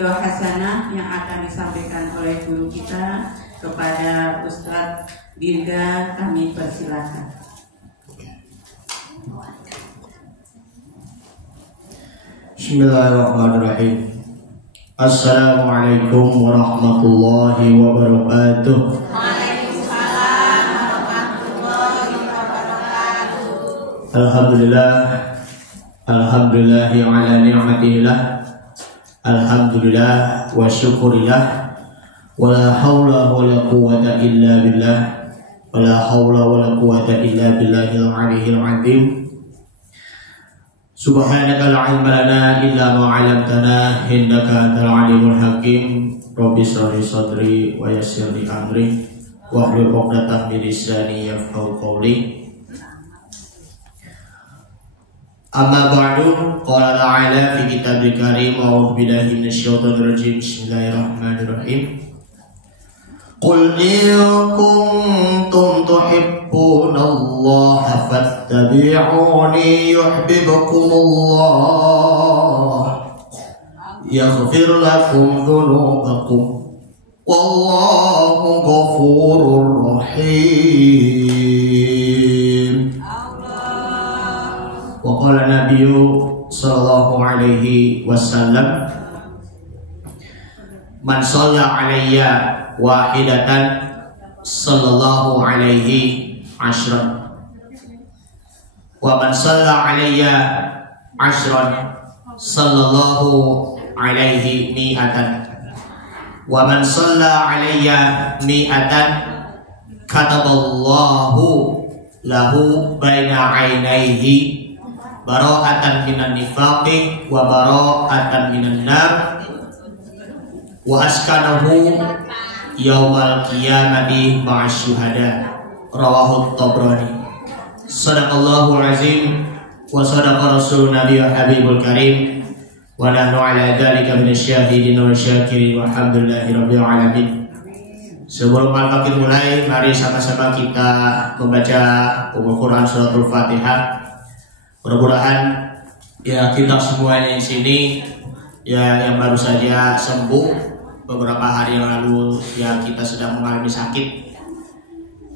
mauidhah hasanah yang akan disampaikan oleh guru kita kepada Ustadz Dirga. Kami persilakan. Bismillahirrahmanirrahim. Assalamualaikum warahmatullahi wabarakatuh. Waalaikumsalam warahmatullahi wabarakatuh. Alhamdulillah, alhamdulillah ala ni'matillah, alhamdulillah wa syukurillah, wa la hawla wa la quwwata illa billah, wa la hawla wa la quwwata illa billahil aliyyil azim. Subhanaka la ilma lana illa ma 'allamtana innaka antal alimul hakim. Rabbi shrah li sadri wa yassir li amri wahlul 'uqdatam min lisani yafqahu qawli. Amma ba'du, qala ta'ala fi kitabil karim, a'udzu billahi minasyaitonir rajim. Bismillahirrahmanirrahim. Qul in kuntum tuhibbunallaha fattabi'uni yuhibbukumullah yaghfir lakum dhunubakum wallahu ghafurur rahim. Wa qala nabiyyu sallallahu alaihi wasallam, man shalla alayya wahidatan sallallahu alaihi ashran, wa man shalla alayya ashran sallallahu alaihi mi'atan, wa man shalla alayya mi'atan kataballahu lahu baina ainaihi bara'atan minan nifaqi wa bara'atan minan nar wa askanahu yaumal qiyamati ma'asy syuhada. Rawahu Tabrani. Shadaqallahu azim wa sadaqa rasulun nabiy habibul karim wa nahnu ala dzalika minasyahidin wa syakirin walhamdulillahi rabbil alamin. Sebelum al-fakir mulai, mari sama-sama kita membaca Al-Quran suratul Fatihah. Mudah-mudahan ya kita semuanya di sini ya yang baru saja sembuh beberapa hari yang lalu ya kita sedang mengalami sakit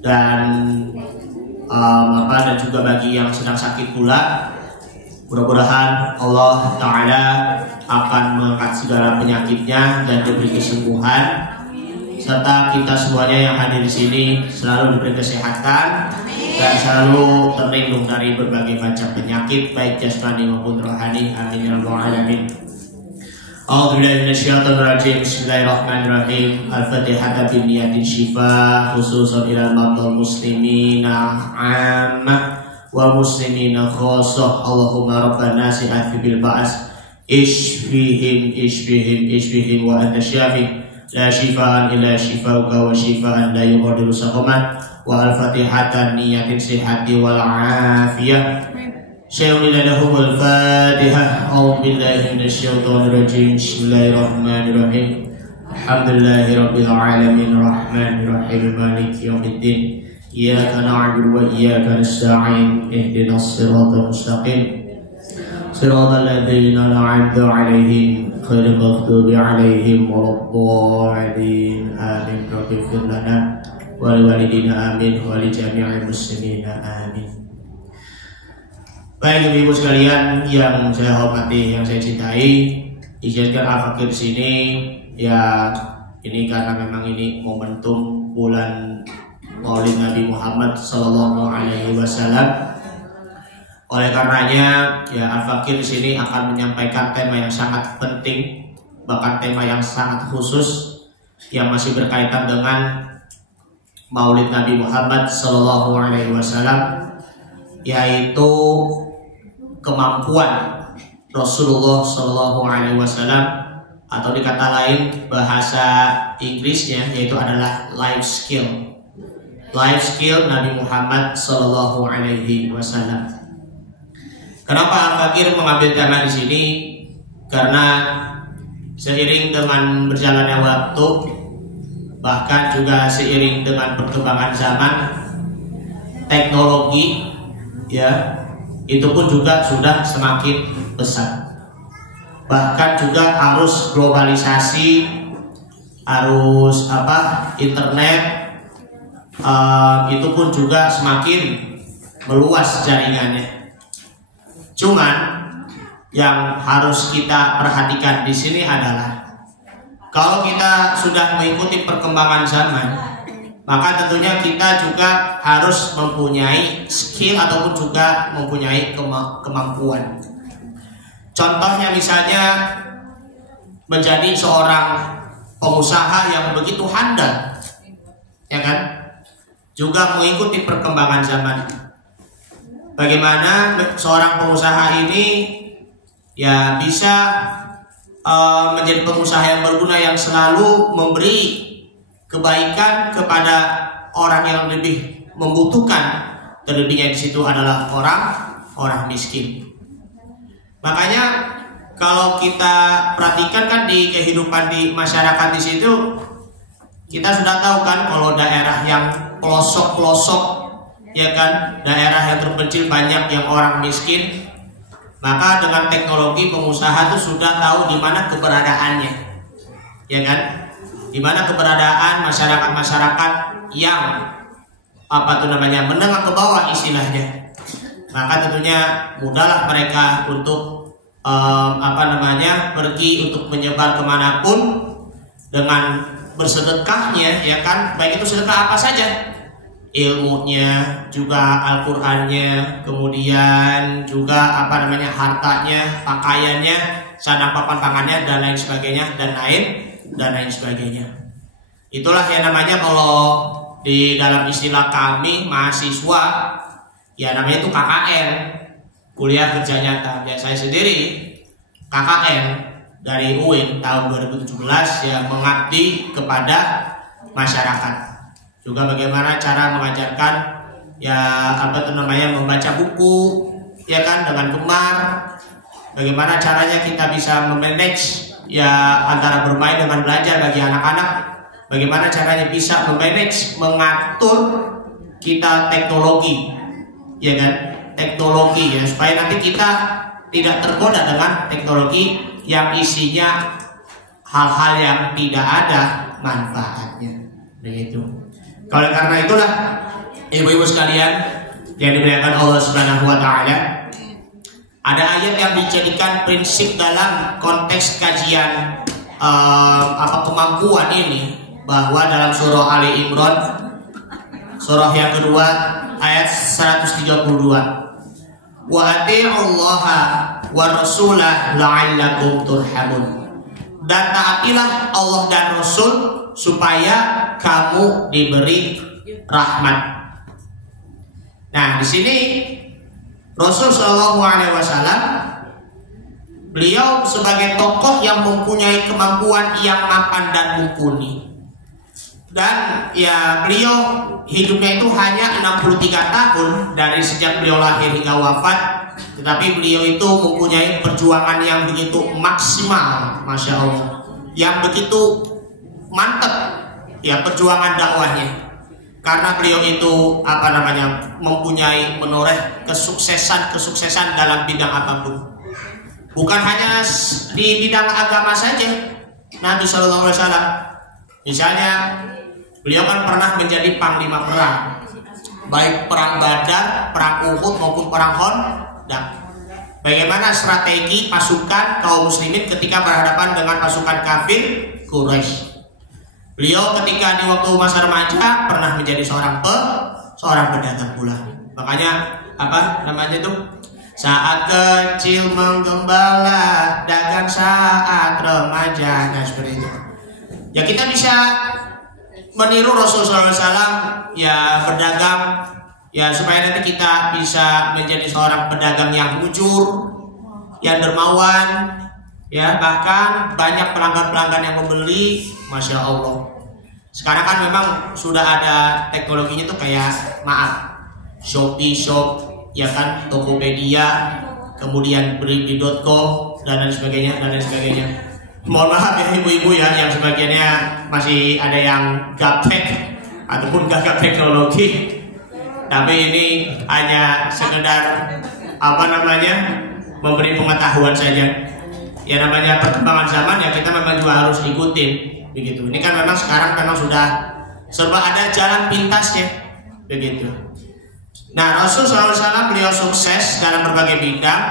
dan dan juga bagi yang sedang sakit pula, mudah-mudahan Allah Ta'ala akan mengangkat segala penyakitnya dan diberi kesembuhan, serta kita semuanya yang hadir di sini selalu diberi kesehatan dan selalu terlindung dari berbagai macam penyakit baik jasmani maupun rohani. Amin ya rabbal alamin. A'udzu billahi minasyaitonir rajim. Bismillahirrahmanirrahim. Al-Fatihah bin niyatin syifa khususan ila marḍal muslimina 'ammah wa muslimina khassah. Allahumma rabban nasi afi bil ba's ishfihim wa anta syafi la shifaan illa shifauka wa shifaan la yughadiru saqaman. Wa al-Fatihah niyatin sihhati wal 'afiyah. Syai'unilahumul Fatihah. A'udzu billahi minasyaitonir rajim. Bismillahirrahmanirrahim. Alhamdulillahi rabbil alamin arrahmanir rahim maliki yaumiddin. Iyyaka na'budu wa iyyaka nasta'in. Ihdinas siratal mustaqim. Siratal ladzina an'amta 'alaihim ghairil maghdubi 'alaihim waladdallin. Amin. Rabbighfir lana wa liwalidina amin wa li jami'il muslimina amin. Baik ibu-ibu sekalian yang saya hormati, yang saya cintai, izinkan al-fakir di sini ya ini karena memang ini momentum bulan Maulid Nabi Muhammad Sallallahu Alaihi Wasallam. Oleh karenanya ya al-fakir di sini akan menyampaikan tema yang sangat penting, bahkan tema yang sangat khusus yang masih berkaitan dengan Maulid Nabi Muhammad Sallallahu Alaihi Wasallam, yaitu kemampuan Rasulullah Shallallahu Alaihi Wasallam, atau dikata lain bahasa Inggrisnya yaitu adalah life skill Nabi Muhammad Shallallahu Alaihi Wasallam. Kenapa Al-Fakir mengambil tema di sini? Karena seiring dengan berjalannya waktu, bahkan juga seiring dengan perkembangan zaman, teknologi ya itu pun juga sudah semakin besar. bahkan juga arus globalisasi, arus internet, itu pun juga semakin meluas jaringannya. Cuman yang harus kita perhatikan di sini adalah kalau kita sudah mengikuti perkembangan zaman, maka tentunya kita juga harus mempunyai skill ataupun juga mempunyai kemampuan. Contohnya misalnya menjadi seorang pengusaha yang begitu handal, ya kan? Juga mengikuti perkembangan zaman. Bagaimana seorang pengusaha ini ya bisa menjadi pengusaha yang berguna, yang selalu memberi kebaikan kepada orang yang lebih membutuhkan. Terlebihnya di situ adalah orang miskin. Makanya kalau kita perhatikan kan di kehidupan di masyarakat di situ, kita sudah tahu kan kalau daerah yang pelosok-pelosok, ya kan, daerah yang terpencil banyak yang orang miskin, maka dengan teknologi pengusaha itu sudah tahu di mana keberadaannya, ya kan, di mana keberadaan masyarakat-masyarakat yang menengah ke bawah istilahnya. Maka tentunya mudahlah mereka untuk pergi untuk menyebar kemanapun dengan bersedekahnya, ya kan, baik itu sedekah apa saja, ilmunya, juga Al-Qur'annya, kemudian juga hartanya, pakaiannya, sandang papan pangannya, dan lain sebagainya, dan lain sebagainya. Itulah yang namanya kalau di dalam istilah kami mahasiswa, ya namanya itu KKN, kuliah kerja nyata. Ya saya sendiri KKN dari UIN tahun 2017 yang mengabdi kepada masyarakat. Juga bagaimana cara mengajarkan membaca buku, ya kan, dengan gemar. Bagaimana caranya kita bisa memanage antara bermain dengan belajar bagi anak-anak. Bagaimana caranya bisa memanage, mengatur kita teknologi, ya kan, teknologi ya, supaya nanti kita tidak tergoda dengan teknologi yang isinya hal-hal yang tidak ada manfaatnya, begitu. Oleh karena itulah ibu-ibu sekalian yang dimuliakan Allah Subhanahu wa taala, ada ayat yang dijadikan prinsip dalam konteks kajian kemampuan ini, bahwa dalam surah Ali Imran, surah yang kedua ayat 132, wa ati'ullaha wa rasulah la'allakum turhamun, dan taatilah Allah dan Rasul supaya kamu diberi rahmat. Nah, di sini Rasul Shallallahu Alaihi Wasallam, beliau sebagai tokoh yang mempunyai kemampuan yang mapan dan mumpuni, dan ya beliau hidupnya itu hanya 63 tahun dari sejak beliau lahir hingga wafat, tetapi beliau itu mempunyai perjuangan yang begitu maksimal, masya Allah, yang begitu mantap ya perjuangan dakwahnya, karena beliau itu mempunyai menoreh kesuksesan dalam bidang apapun, bukan hanya di bidang agama saja. Nabi Shallallahu Alaihi Wasallam misalnya, beliau kan pernah menjadi panglima perang, baik perang Badar, perang Uhud maupun perang Khandaq. Bagaimana strategi pasukan kaum muslimin ketika berhadapan dengan pasukan kafir Quraisy. Beliau ketika di waktu masa remaja pernah menjadi seorang pedagang pula. Makanya saat kecil menggembala, dagang saat remaja. Nah, seperti itu. Ya kita bisa meniru Rasulullah SAW ya berdagang, ya supaya nanti kita bisa menjadi seorang pedagang yang jujur, yang dermawan, ya bahkan banyak pelanggan-pelanggan yang membeli, masya Allah. Sekarang kan memang sudah ada teknologinya tuh, kayak Shopee Shop, ya kan, Tokopedia, kemudian Blibli.com dan lain sebagainya. Mohon maaf ya ibu-ibu ya, yang sebagiannya masih ada yang gaptek ataupun gagap teknologi, tapi ini hanya sekedar memberi pengetahuan saja. Ya namanya perkembangan zaman ya kita memang juga harus ikutin begitu. Ini kan memang sekarang memang sudah serba ada jalan pintasnya begitu. Nah, Rasul SAW beliau sukses dalam berbagai bidang,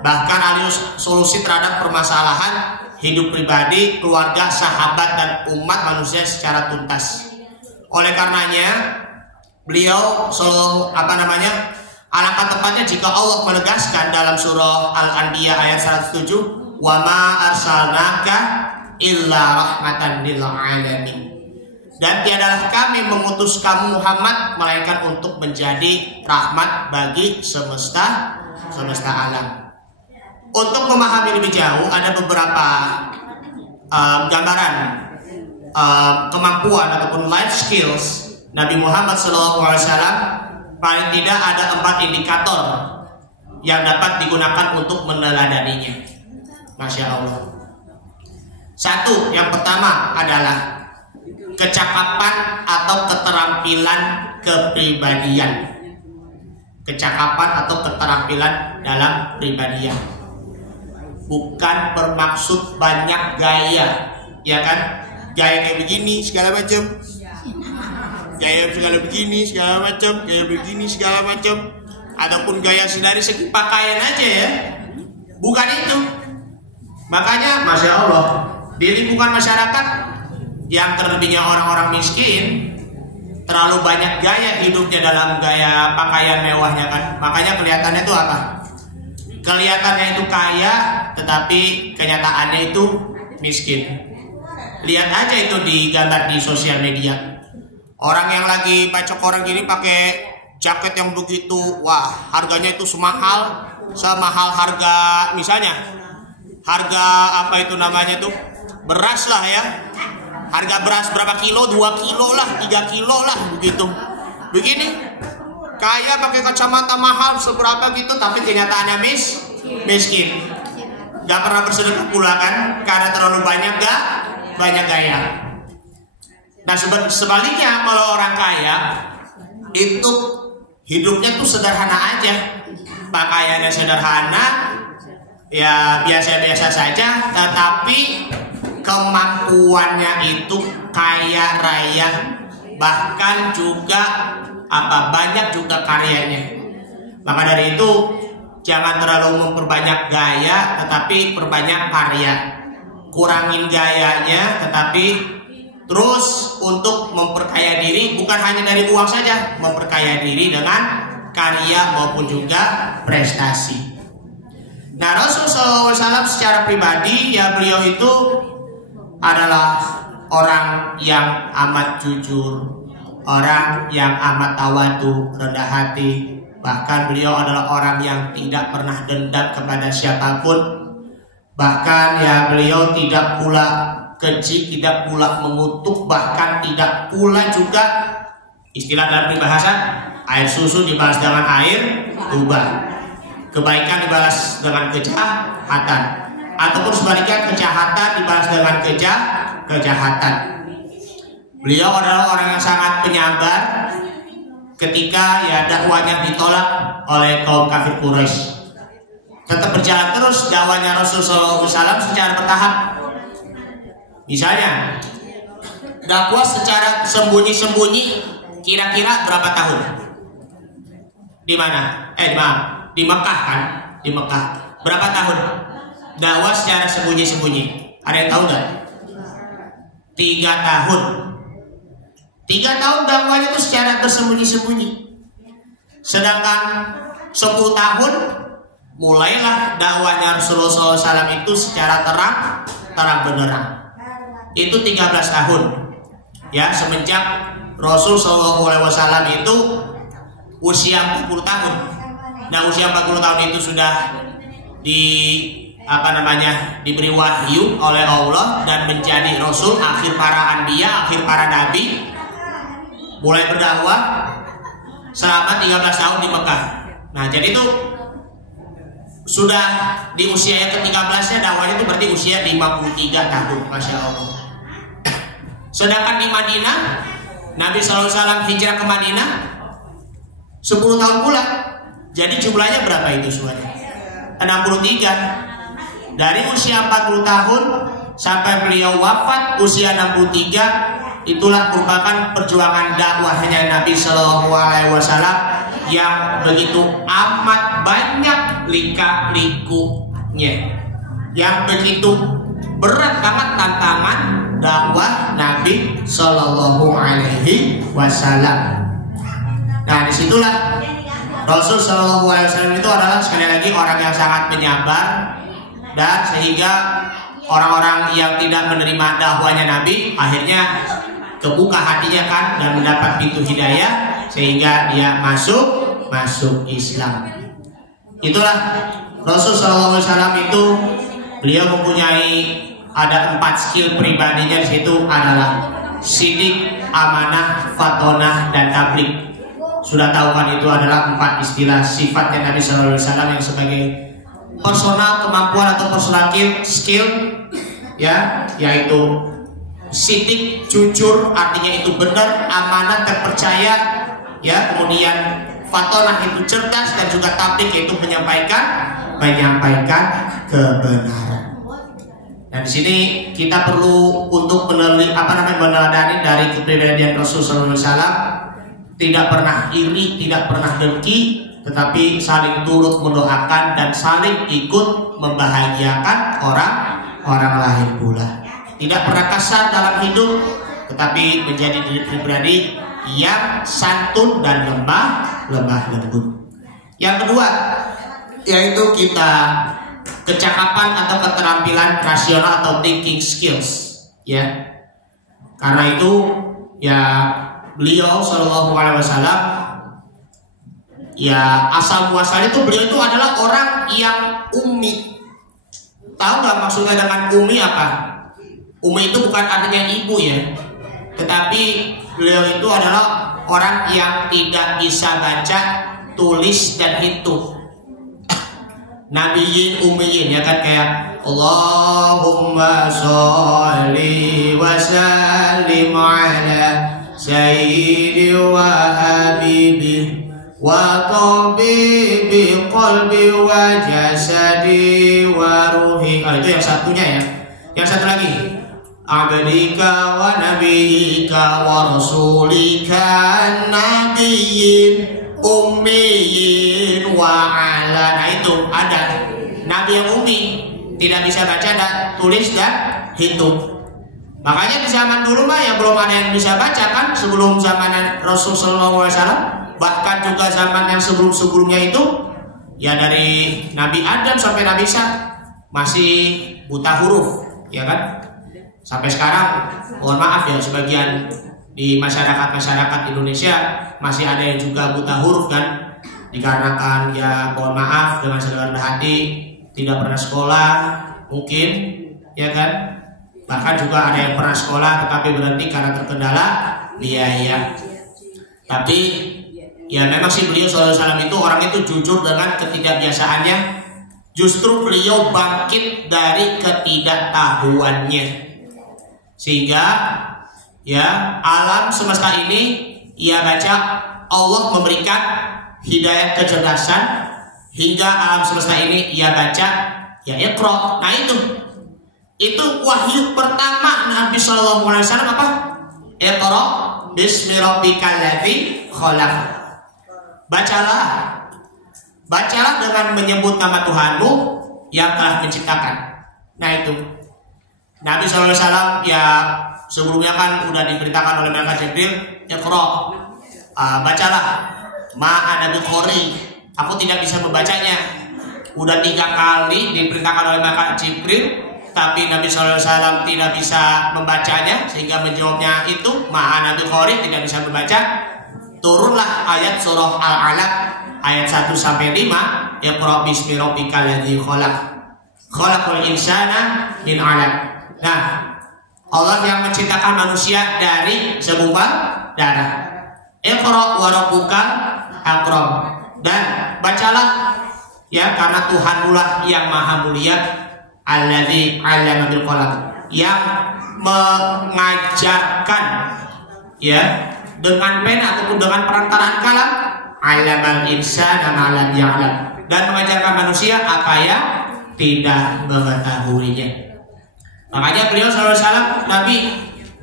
bahkan alius solusi terhadap permasalahan hidup pribadi, keluarga, sahabat dan umat manusia secara tuntas. Oleh karenanya beliau selalu alangkah tepatnya jika Allah menegaskan dalam surah Al-Anbiya ayat 107, "Wa ma arsalnaka illa rahmatan lil alamin." Dan tiadalah kami mengutus kamu Muhammad melainkan untuk menjadi rahmat bagi semesta alam. Untuk memahami lebih jauh ada beberapa gambaran kemampuan ataupun life skills Nabi Muhammad SAW. Paling tidak ada 4 indikator yang dapat digunakan untuk meneladaninya. Masya Allah. 1, yang pertama adalah kecakapan atau keterampilan kepribadian. Kecakapan atau keterampilan dalam pribadian. Bukan bermaksud banyak gaya, ya kan? Gaya kayak begini segala macam. Gaya segala begini segala macam, gaya begini segala macam. Ataupun gaya dari segi pakaian aja ya. Bukan itu. Makanya Masya Allah, di lingkungan masyarakat yang terlebihnya orang-orang miskin terlalu banyak gaya hidupnya dalam gaya pakaian mewahnya kan. Makanya kelihatannya itu apa? Kelihatannya itu kaya tetapi kenyataannya itu miskin. Lihat aja itu digambar di sosial media. Orang yang lagi bacok orang gini pakai jaket yang begitu, wah harganya itu semahal harga misalnya harga apa itu namanya tuh beras lah ya. Harga beras berapa kilo? 2 kilo lah, 3 kilo lah begitu. Begini, kaya pakai kacamata mahal seberapa gitu, tapi kenyataannya miskin. Gak pernah bersedekah pula kan, karena terlalu banyak gaya. Nah sebaliknya kalau orang kaya itu hidupnya tuh sederhana aja, pakaiannya sederhana, ya biasa-biasa saja, tetapi kemampuannya itu kaya raya, bahkan juga banyak juga karyanya. Maka dari itu jangan terlalu memperbanyak gaya, tetapi perbanyak karya. Kurangin gayanya, tetapi terus untuk memperkaya diri, bukan hanya dari uang saja, memperkaya diri dengan karya maupun juga prestasi. Nah, Rasulullah SAW secara pribadi ya beliau itu adalah orang yang amat jujur, orang yang amat tawadu, rendah hati. Bahkan beliau adalah orang yang tidak pernah dendam kepada siapapun. Bahkan ya beliau tidak pula keji, tidak pula mengutuk, bahkan tidak pula juga istilah dalam peribahasa air susu dibalas dengan air tuba. Kebaikan dibalas dengan kejahatan, ataupun sebaliknya kejahatan dibalas dengan kejahatan. Beliau adalah orang yang sangat penyabar ketika ya dakwahnya ditolak oleh kaum kafir Quraisy. Tetap berjalan terus dakwahnya Rasulullah SAW secara bertahap. Misalnya dakwah secara sembunyi-sembunyi kira-kira berapa tahun? Di mana? Di Mekah kan? Di Mekah. Berapa tahun? Dakwah secara sembunyi-sembunyi. Ada yang tahu nggak? 3 tahun. 3 tahun dakwahnya itu secara bersembunyi-sembunyi. Sedangkan 10 tahun mulailah dakwahnya Rasulullah SAW itu secara terang benderang. Itu 13 tahun. Ya, semenjak Rasul SAW itu usia 40 tahun. Nah, usia 40 tahun itu sudah diberi wahyu oleh Allah dan menjadi Rasul, akhir para anbiya, akhir para nabi. Mulai berdakwah selama 13 tahun di Mekah. Nah, jadi itu sudah di usia yang ke-13-nya dakwahnya itu berarti usia 53 tahun, Masya Allah. Sedangkan di Madinah, Nabi SAW hijrah ke Madinah 10 tahun pula. Jadi jumlahnya berapa itu semuanya? 63. Dari usia 40 tahun sampai beliau wafat usia 63, itulah merupakan perjuangan dakwahnya Nabi Shallallahu Alaihi Wasallam yang begitu amat banyak lika-likunya, yang begitu berat banget tantangan dakwah Nabi Shallallahu Alaihi Wasallam. Nah, disitulah Rasul Shallallahu Alaihi Wasallam itu adalah sekali lagi orang yang sangat menyabar, dan sehingga orang-orang yang tidak menerima dakwahnya Nabi akhirnya kebuka hatinya kan dan mendapat pintu hidayah sehingga dia masuk Islam. Itulah Rasul Shallallahu Alaihi Wasallam itu, beliau mempunyai ada 4 skill pribadinya. Di situ adalah sidik, amanah, fatonah, dan tablik. Sudah tahu kan itu adalah 4 istilah sifatnya Nabi Shallallahu Alaihi Wasallam yang sebagai personal kemampuan atau personal skill, ya, yaitu sidik, jujur, artinya itu benar, amanah, terpercaya, ya, kemudian fatonah itu cerdas, dan juga tablik yaitu menyampaikan kebenaran. Dan di sini kita perlu untuk meneladani dari kepribadian Rasul Sallallahu Alaihi Wasallam, tidak pernah iri, tidak pernah dengki, tetapi saling turut mendoakan dan saling ikut membahagiakan orang lain pula. Tidak pernah kasar dalam hidup, tetapi menjadi diri pribadi yang santun dan lemah lembut. Yang kedua, yaitu kita kecakapan atau keterampilan rasional atau thinking skills, ya. Karena itu ya beliau Shallallahu Alaihi Wasallam, ya asal muasalnya itu beliau itu adalah orang yang ummi. Tahu nggak maksudnya dengan ummi apa? Ummi itu bukan artinya ibu ya, tetapi beliau itu adalah orang yang tidak bisa baca, tulis, dan hitung. Nabiyin ummiyin, ya kan, kayak Allahumma sholli wa sallim ala sayyidi wa habibi wa tabibi qalbi wa jasadi wa ruhi. Itu yang satunya ya. Yang satu lagi, abdika wa nabiyika wa rasulika nabiyyin ummiyin wa ala. Nah itu ada nabi yang ummi, tidak bisa baca dan tulis dan hitung. Makanya di zaman dulu mah ya belum ada yang bisa baca kan, sebelum zaman Rasul Sallallahu Alaihi Wasallam. Bahkan juga zaman yang sebelum-sebelumnya itu, ya dari Nabi Adam sampai Nabi Isa masih buta huruf, ya kan? Sampai sekarang, mohon maaf ya, sebagian di masyarakat Indonesia masih ada yang juga buta huruf kan, dikarenakan ya mohon maaf dengan segala hati tidak pernah sekolah mungkin, ya kan? Bahkan juga ada yang pernah sekolah tetapi berhenti karena terkendala biaya. Tapi ya memang sih beliau SAW itu orang itu jujur dengan ketidakbiasaannya. Justru beliau bangkit dari ketidaktahuannya, sehingga ya alam semesta ini ia baca Allah memberikan hidayah kecerdasan, hingga alam semesta ini ia baca ya Iqra. Nah itu wahyu pertama Nabi Shallallahu Alaihi Wasallam apa? Iqra bismi rabbikal ladzi khalaq. Bacalah dengan menyebut nama Tuhanmu yang telah menciptakan. Nah itu Nabi Shallallahu Alaihi Wasallam ya sebelumnya kan udah diberitakan oleh malaikat Jibril, Iqra, bacalah. Ma'ana biqari, aku tidak bisa membacanya. Udah 3 kali diperintahkan oleh malaikat Jibril, tapi Nabi Shallallahu Alaihi Wasallam tidak bisa membacanya, sehingga menjawabnya itu ma'ana biqari, tidak bisa membaca. Turunlah ayat surah Al-Alaq ayat 1-5, Iqra bismi rabbikal ladzi khalaq, khalaqal insana min 'alaq. Nah, Allah yang menciptakan manusia dari segumpal darah. Iqra wa rabbukal akram, dan bacalah ya karena Tuhanmulah yang maha mulia, alladzi 'allama bil qalam, yang mengajarkan ya dengan pena ataupun dengan perantaraan kalam, 'allamal insana ma lam ya'lam, dan mengajarkan manusia apa yang tidak mengetahuinya. Makanya beliau SAW,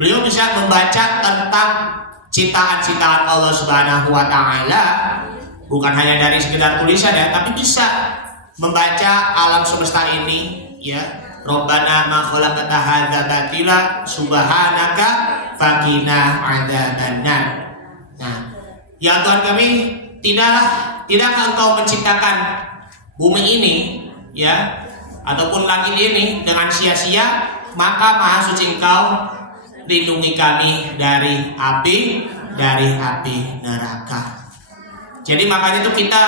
beliau bisa membaca tentang ciptaan-ciptaan Allah Subhanahu wa Ta'ala, bukan hanya dari sekedar tulisan ya, tapi bisa membaca alam semesta ini ya. Rabbana ma khalaqta hadza batila subhanaka faqina adzabannar. Nah, ya Tuhan kami, tidakkah Engkau menciptakan bumi ini ya, ataupun langit ini dengan sia-sia, maka Maha Suci Engkau, lindungi kami dari api neraka. Jadi makanya itu kita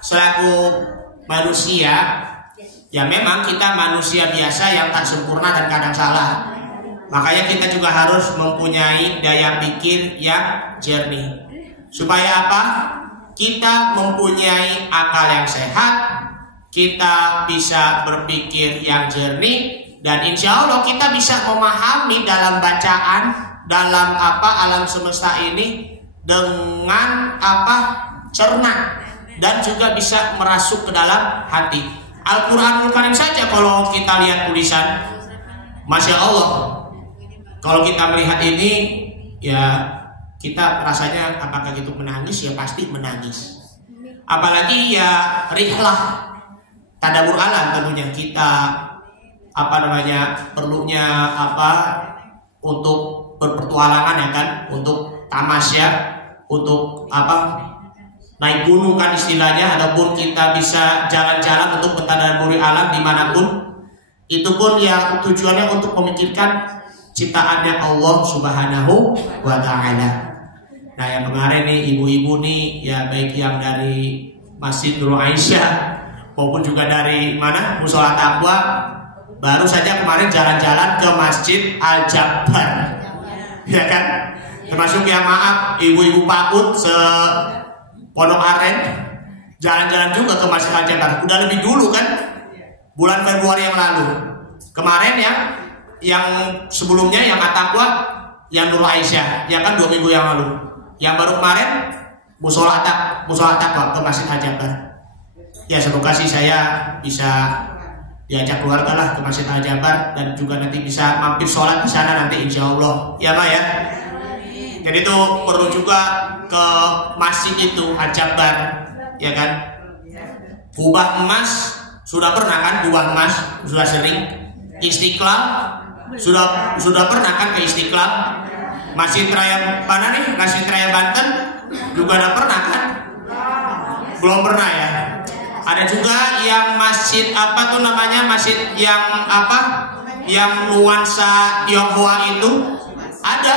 selaku manusia, ya memang kita manusia biasa yang tak sempurna dan kadang salah. Makanya kita juga harus mempunyai daya pikir yang jernih. Supaya apa? Kita mempunyai akal yang sehat, kita bisa berpikir yang jernih, dan insya Allah kita bisa memahami dalam bacaan, dalam alam semesta ini dengan cerna, dan juga bisa merasuk ke dalam hati. Al-Quranul Karim saja kalau kita lihat tulisan, Masya Allah, kalau kita melihat ini ya kita rasanya apakah gitu menangis? Ya pasti menangis. Apalagi ya rihlah tadabbur alam, tentunya kita perlunya untuk berpetualangan ya kan, untuk tamasya, untuk naik gunung kan istilahnya, ataupun kita bisa jalan-jalan untuk mentadabburi alam dimanapun. Itu pun ya tujuannya untuk memikirkan ciptaannya Allah Subhanahu wa Ta'ala. Nah yang kemarin nih ibu-ibu nih ya, baik yang dari Masjid Nurul Aisyah maupun juga dari Mushola Taqwa, baru saja kemarin jalan-jalan ke Masjid Al-Jabbar, ya kan? Termasuk yang ibu-ibu PAUD Pondok Aren jalan-jalan juga ke Masjid Al-Jabbar. Udah lebih dulu kan, bulan Februari yang lalu. Kemarin yang sebelumnya yang At-Taqwa, yang Nurul Aisyah, ya kan 2 minggu yang lalu. Yang baru kemarin Mushola Taqwa ke Masjid Al-Jabbar. Ya semoga sih saya bisa diajak keluarga lah ke Masjid Al-Jabbar, dan juga nanti bisa mampir sholat di sana nanti insya Allah ya Mbak ya. Jadi itu perlu juga ke masjid itu Al-Jabbar ya kan. Kubah emas sudah pernah kan, kubah emas sudah sering. Istiqlal sudah pernah kan ke Istiqlal. Masjid Raya Masjid Raya Banten juga udah pernah kan? Belum pernah ya. Ada juga yang masjid masjid yang yang nuansa Tionghoa itu ada.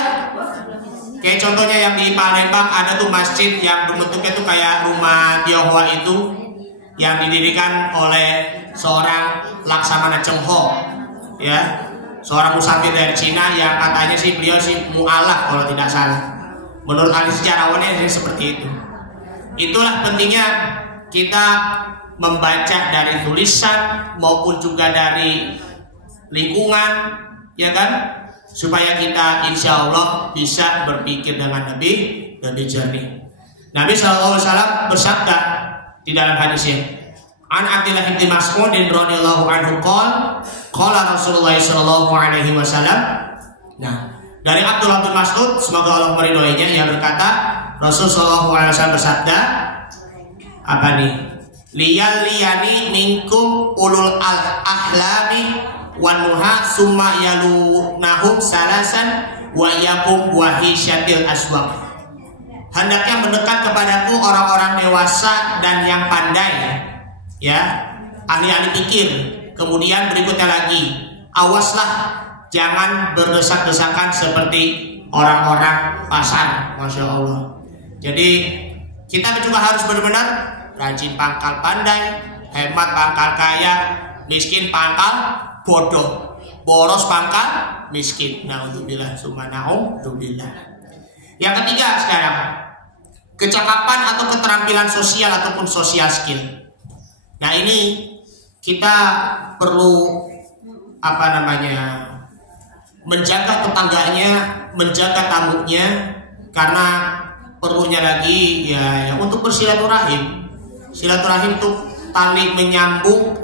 Kayak contohnya yang di Palembang ada tuh masjid yang bentuknya tuh kayak rumah Tionghoa itu, yang didirikan oleh seorang Laksamana Cheng Ho ya, seorang musafir dari Cina yang katanya sih beliau sih mu'alaf kalau tidak salah. Menurut ahli sejarawannya seperti itu. Itulah pentingnya kita membaca dari tulisan maupun juga dari lingkungan ya kan, supaya kita insya Allah bisa berpikir dengan lebih jernih. Nabi SAW bersabda di dalam hadisnya, An Abdillah bin Mas'ud radhiyallahu anhu qala Rasulullah sallallahu alaihi wasallam. Nah, dari Abdullah bin Mas'ud, semoga Allah meridhoinya, yang berkata, Rasul sallallahu alaihi wasallam bersabda, apa nih? Liyani minkum ulul ahlami wan nuha summa yalunahum salasan wa yakum wahisyatil aswaq. Hendaknya mendekat kepadaku orang-orang dewasa dan yang pandai, ya, ahli-ahli pikir. Kemudian berikutnya lagi, awaslah jangan berdesak-desakan seperti orang-orang pasar, masya Allah. Jadi kita juga harus benar-benar rajin pangkal pandai, hemat pangkal kaya, miskin pangkal bodoh, boros pangkal miskin. Naudzubillah summa naudzubillah. Yang ketiga sekarang, kecakapan atau keterampilan sosial ataupun social skill. Nah ini kita perlu menjaga tetangganya, menjaga tamunya, karena perlunya lagi ya untuk bersilaturahim. Silaturahim itu tali menyambung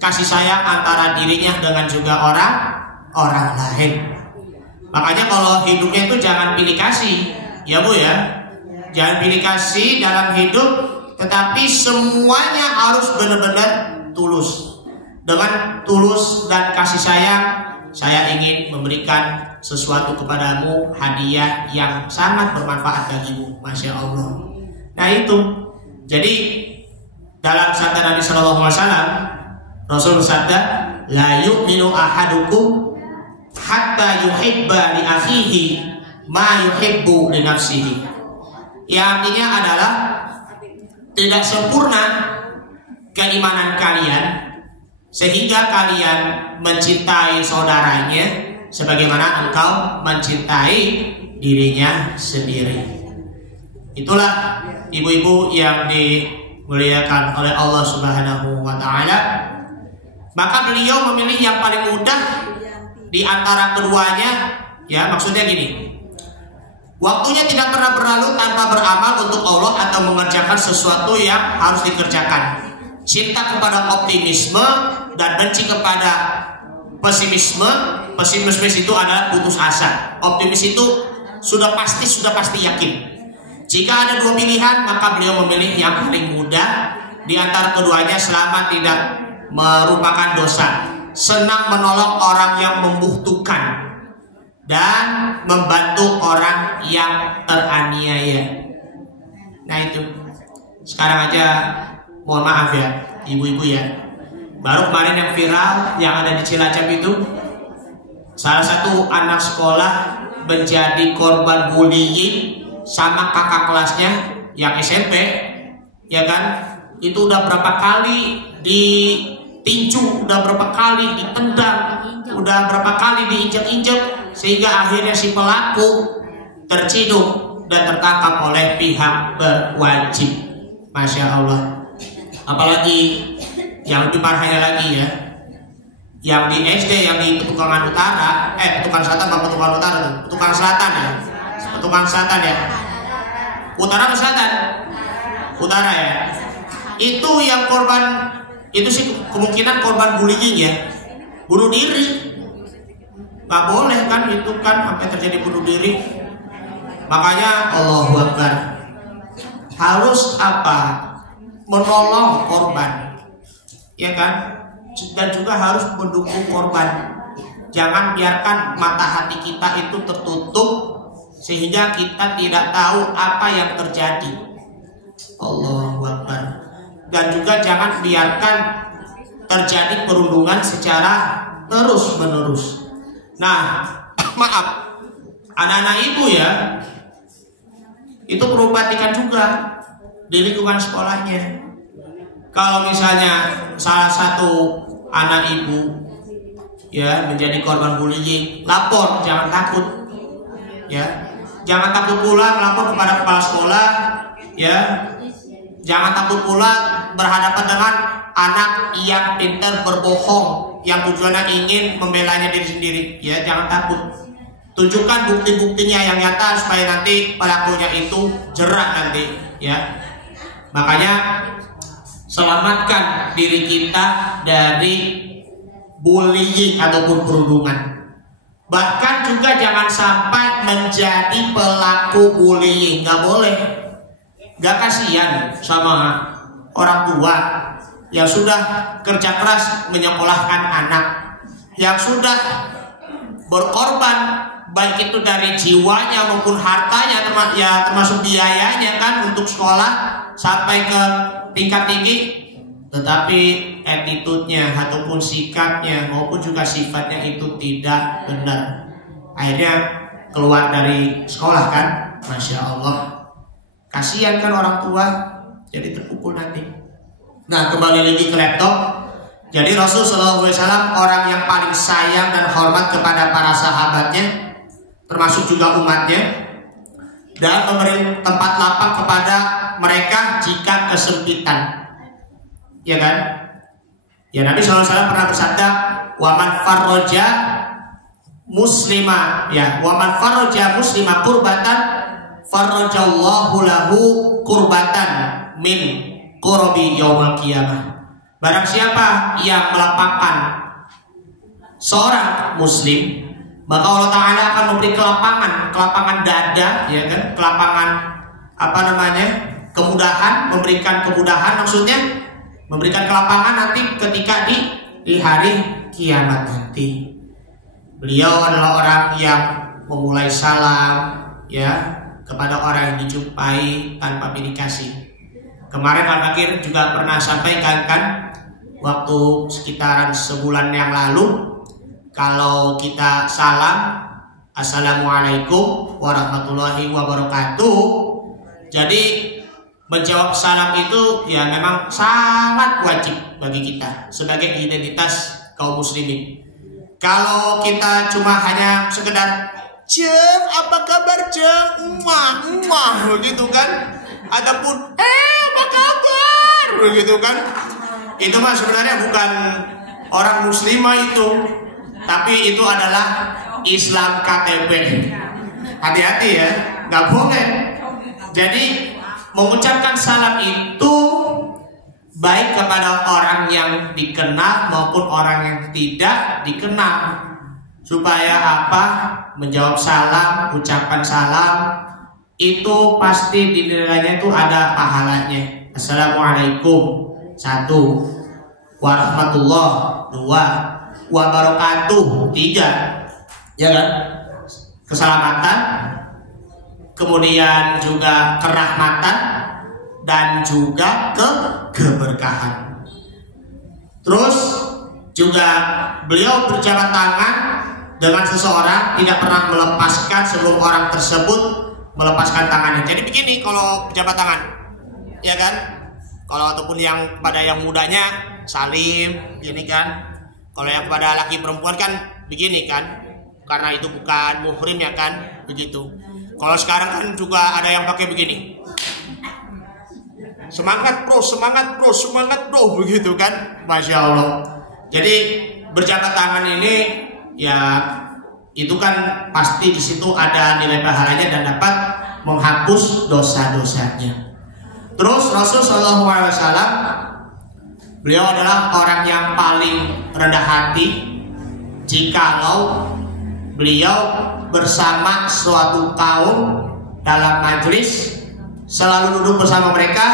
kasih sayang antara dirinya dengan juga orang lain. Makanya kalau hidupnya itu jangan pilih kasih, ya Bu ya. Jangan pilih kasih dalam hidup, tetapi semuanya harus benar-benar tulus. Dengan tulus dan kasih sayang, saya ingin memberikan sesuatu kepadamu, hadiah yang sangat bermanfaat bagimu. Masya Allah. Nah itu. Jadi dalam sabda Nabi Shallallahu Alaihi Wasallam, Rasul bersabda, la yu'minu ahadukum hatta yuhibba li akhihi ma yuhibbu li nafsihi. Yang artinya adalah tidak sempurna keimanan kalian sehingga kalian mencintai saudaranya sebagaimana engkau mencintai dirinya sendiri. Itulah ibu-ibu yang dimuliakan oleh Allah Subhanahu wa taala. Maka beliau memilih yang paling mudah di antara keduanya, ya, maksudnya gini. Waktunya tidak pernah berlalu tanpa beramal untuk Allah atau mengerjakan sesuatu yang harus dikerjakan. Cinta kepada optimisme dan benci kepada pesimisme. Pesimisme itu adalah putus asa. Optimis itu sudah pasti yakin. Jika ada dua pilihan, maka beliau memilih yang paling mudah di antara keduanya selama tidak merupakan dosa. Senang menolong orang yang membutuhkan dan membantu orang yang teraniaya. Nah itu. Sekarang aja mohon maaf ya, ibu-ibu ya. Baru kemarin yang viral yang ada di Cilacap itu, salah satu anak sekolah menjadi korban bullying sama kakak kelasnya yang SMP, ya kan? Itu udah berapa kali ditinju, udah berapa kali ditendang, udah berapa kali diinjak-injak, sehingga akhirnya si pelaku terciduk dan tertangkap oleh pihak berwajib. Masya Allah. Apalagi yang lebih parahnya lagi ya, yang di SD, yang di Petukangan Utara, Petukangan Selatan, apa Petukangan Utara tuh? Petukangan Selatan ya, Petukangan Selatan ya, Utara atau Selatan? Utara ya. Itu yang korban, itu sih kemungkinan korban bullying ya, bunuh diri. Gak boleh kan itu kan sampai terjadi bunuh diri. Makanya Allahu Akbar, harus apa? Menolong korban, ya kan? Dan juga harus mendukung korban. Jangan biarkan mata hati kita itu tertutup sehingga kita tidak tahu apa yang terjadi. Allahu Akbar. Dan juga jangan biarkan terjadi perundungan secara terus-menerus. Nah, maaf, anak-anak ibu ya, itu perlu perhatikan juga di lingkungan sekolahnya. Kalau misalnya salah satu anak ibu ya menjadi korban bullying, lapor, jangan takut. Ya, jangan takut pula melapor kepada kepala sekolah. Ya, jangan takut pula berhadapan dengan anak yang pintar berbohong, yang tujuannya ingin membelanya diri sendiri. Ya, jangan takut. Tunjukkan bukti-buktinya yang nyata supaya nanti pelakunya itu jerak nanti. Ya, makanya selamatkan diri kita dari bullying ataupun perundungan. Bahkan juga jangan sampai menjadi pelaku bullying. Gak boleh. Gak kasihan sama orang tua yang sudah kerja keras menyekolahkan anak, yang sudah berkorban baik itu dari jiwanya maupun hartanya, termasuk biayanya kan untuk sekolah sampai ke tingkat tinggi, tetapi attitude-nya ataupun sikapnya maupun juga sifatnya itu tidak benar. Akhirnya keluar dari sekolah kan, Masya Allah. Kasihan kan orang tua, jadi terpukul nanti. Nah, kembali lagi ke laptop. Jadi Rasul SAW orang yang paling sayang dan hormat kepada para sahabatnya, termasuk juga umatnya, dan memberi tempat lapang kepada mereka jika kesempitan. Ya kan? Ya, Nabi SAW pernah bersabda, "Waman farroja muslima, ya, waman farroja muslima kurbatan, farrojallahu lahu kurbatan min qurbi yaumil qiyamah." Barang siapa yang melapangkan seorang muslim, maka Allah Ta'ala akan memberi kelapangan dada, ya kan, kelapangan kemudahan, memberikan kemudahan, maksudnya memberikan kelapangan nanti ketika di hari kiamat nanti. Beliau adalah orang yang memulai salam, ya, kepada orang yang dijumpai tanpa bidik kasih. Kemarin Al-Fakir juga pernah sampaikan kan, waktu sekitaran sebulan yang lalu, kalau kita salam, Assalamualaikum warahmatullahi wabarakatuh. Jadi menjawab salam itu ya memang sangat wajib bagi kita sebagai identitas kaum muslimin. Kalau kita cuma hanya sekedar "Cem, apa kabar Cem? Muah, begitu kan? Ataupun apa kabar?" begitu kan? Itu mah sebenarnya bukan orang muslimah itu, tapi itu adalah Islam KTP. Hati-hati ya, nggak boleh. Jadi mengucapkan salam itu baik kepada orang yang dikenal maupun orang yang tidak dikenal. Supaya apa? Menjawab salam, ucapan salam itu pasti di nilainya itu ada pahalanya. Assalamualaikum 1, warahmatullah 2, wabarakatuh 3, ya kan? Keselamatan, kemudian juga kerahmatan, dan juga keberkahan. Terus juga beliau berjabat tangan dengan seseorang, tidak pernah melepaskan sebelum orang tersebut melepaskan tangannya. Jadi begini kalau berjabat tangan, ya kan? Kalau ataupun yang kepada yang mudanya salim, gini kan? Kalau yang kepada laki perempuan kan begini kan? Karena itu bukan muhrim ya kan? Begitu. Kalau sekarang kan juga ada yang pakai begini. Semangat bro, semangat bro, semangat bro, begitu kan? Masya Allah. Jadi berjabat tangan ini ya itu kan pasti di situ ada nilai pahalanya dan dapat menghapus dosa-dosanya. Terus Rasul Shallallahu Alaihi Wasallam, beliau adalah orang yang paling rendah hati jikalau beliau bersama suatu kaum dalam majelis selalu duduk bersama mereka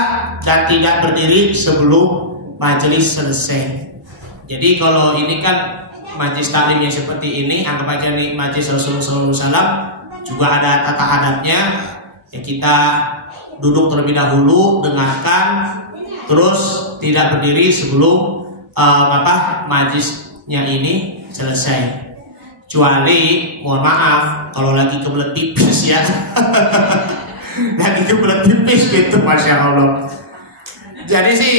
dan tidak berdiri sebelum majelis selesai. Jadi kalau ini kan majelis taklim yang seperti ini, anggap aja nih majelis Rasulullah SAW, juga ada tata adabnya. Ya kita duduk terlebih dahulu, dengarkan, terus tidak berdiri sebelum majelisnya ini selesai. Kecuali, mohon maaf, kalau lagi kebelet pipis ya, lagi kebelet pipis gitu, Masya Allah. Jadi sih,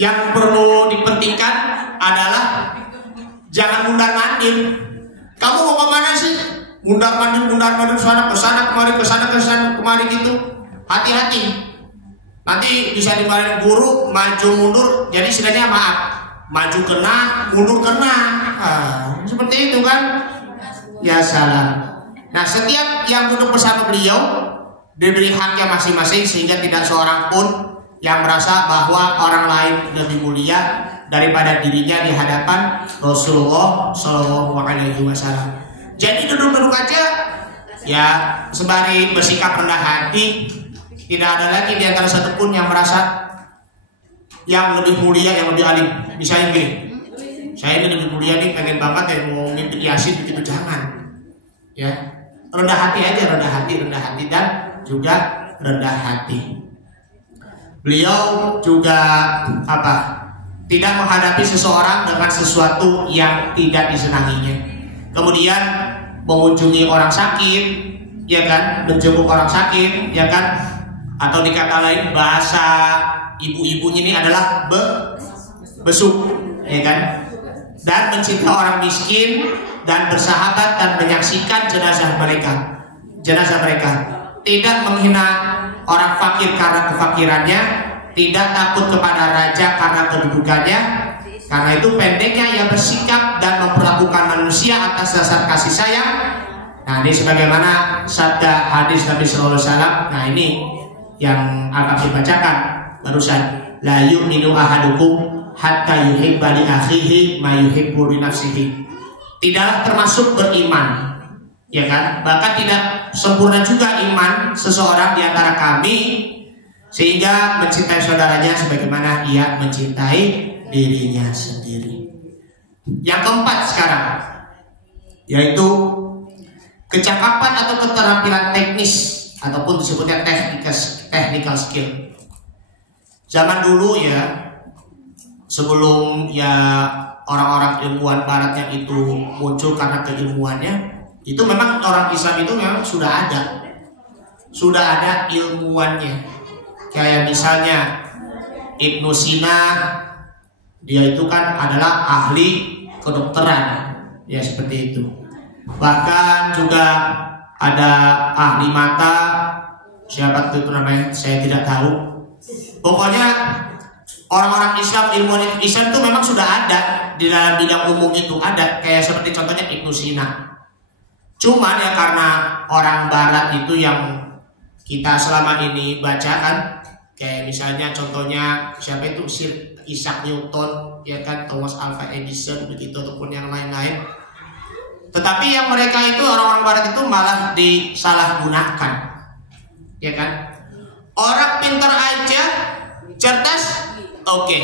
yang perlu dipentingkan adalah jangan mundar-mandir. Kamu mau kemana sih? Mundar-mandir, kesana kemari gitu. Hati-hati. Nanti bisa dimarahin guru, maju mundur. Jadi istilahnya maaf, maju kena, mundur kena. Seperti itu kan? Ya salam. Nah, setiap yang duduk bersama beliau diberi haknya masing-masing sehingga tidak seorang pun yang merasa bahwa orang lain lebih mulia daripada dirinya di hadapan Rasulullah Shallallahu Alaihi Wasallam. Jadi duduk-duduk aja, ya sembari bersikap rendah hati. Tidak ada lagi di antara satupun yang merasa yang lebih mulia, yang lebih alim. Misalnya gini, saya ini lebih mulia nih, pengen banget ya mau mimpin Yasin begitu, jangan. Ya, rendah hati aja, rendah hati dan juga rendah hati. Beliau juga tidak menghadapi seseorang dengan sesuatu yang tidak disenanginya. Kemudian mengunjungi orang sakit, ya kan, menjenguk orang sakit, ya kan, atau dikata lain bahasa ibu-ibunya ini adalah besuk, ya kan, dan mencintai orang miskin dan bersahabat dan menyaksikan jenazah mereka, tidak menghina orang fakir karena kefakirannya, tidak takut kepada raja karena kedudukannya. Karena itu pendeknya ia bersikap dan memperlakukan manusia atas dasar kasih sayang. Nah, ini sebagaimana sabda hadis Nabi Sallallahu Alaihi Wasallam. Nah, ini yang akan dibacakan barusan. La yu'minu ahadukum hatta yuhibba li akhihi ma yuhibbu li nafsihi. Tidaklah termasuk beriman, ya kan? Bahkan tidak sempurna juga iman seseorang di antara kami sehingga mencintai saudaranya sebagaimana ia mencintai dirinya sendiri. Yang keempat sekarang yaitu kecakapan atau keterampilan teknis ataupun disebutnya technical skill. Zaman dulu ya, sebelum ya orang-orang ilmuwan barat yang itu muncul karena keilmuannya, itu memang orang Islam itu memang sudah ada ilmuwannya. Kayak misalnya Ibnu Sina, dia itu kan adalah ahli kedokteran, ya seperti itu. Bahkan juga ada ahli mata, siapa itu namanya saya tidak tahu. Pokoknya orang-orang Islam, ilmuwan Islam itu memang sudah ada di dalam bidang umum itu ada, kayak seperti contohnya Ibnu Sina. Cuman ya karena orang Barat itu yang kita selama ini baca kan, kayak misalnya contohnya siapa itu Sir Isaac Newton, ya kan, Thomas Alva Edison begitu ataupun yang lain-lain. Tetapi yang mereka itu orang-orang Barat itu malah disalahgunakan, ya kan? Orang pintar aja, cerdas, oke.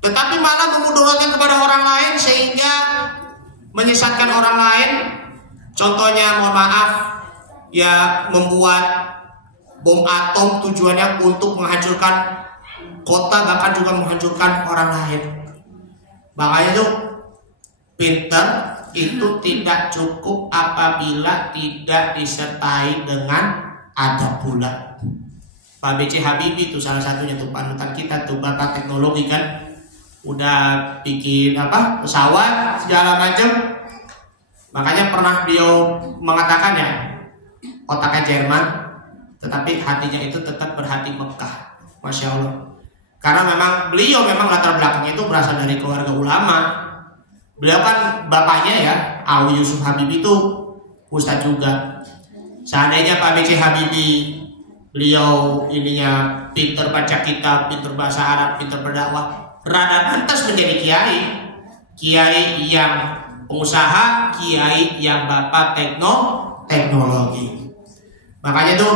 Tetapi malah memudaratkan kepada orang lain sehingga menyesatkan orang lain. Contohnya, mohon maaf, ya membuat bom atom tujuannya untuk menghancurkan kota, bahkan juga menghancurkan orang lain. Makanya tuh pintar itu tidak cukup apabila tidak disertai dengan adab pula. Pak B.J. Habibie itu salah satunya tuh panutan kita tuh, bapak teknologi kan, udah bikin pesawat segala macam. Makanya pernah beliau mengatakan ya, otaknya Jerman tetapi hatinya itu tetap berhati Mekah. Masya Allah. Karena memang beliau memang latar belakangnya itu berasal dari keluarga ulama. Beliau kan bapaknya ya, Awi Yusuf Habibie itu ustadz juga. Seandainya Pak B.J. Habibie beliau ininya pinter baca kitab, pinter bahasa Arab, pinter berdakwah, rada pantas menjadi kiai. Kiai yang pengusaha, kiai yang bapak teknologi. Makanya tuh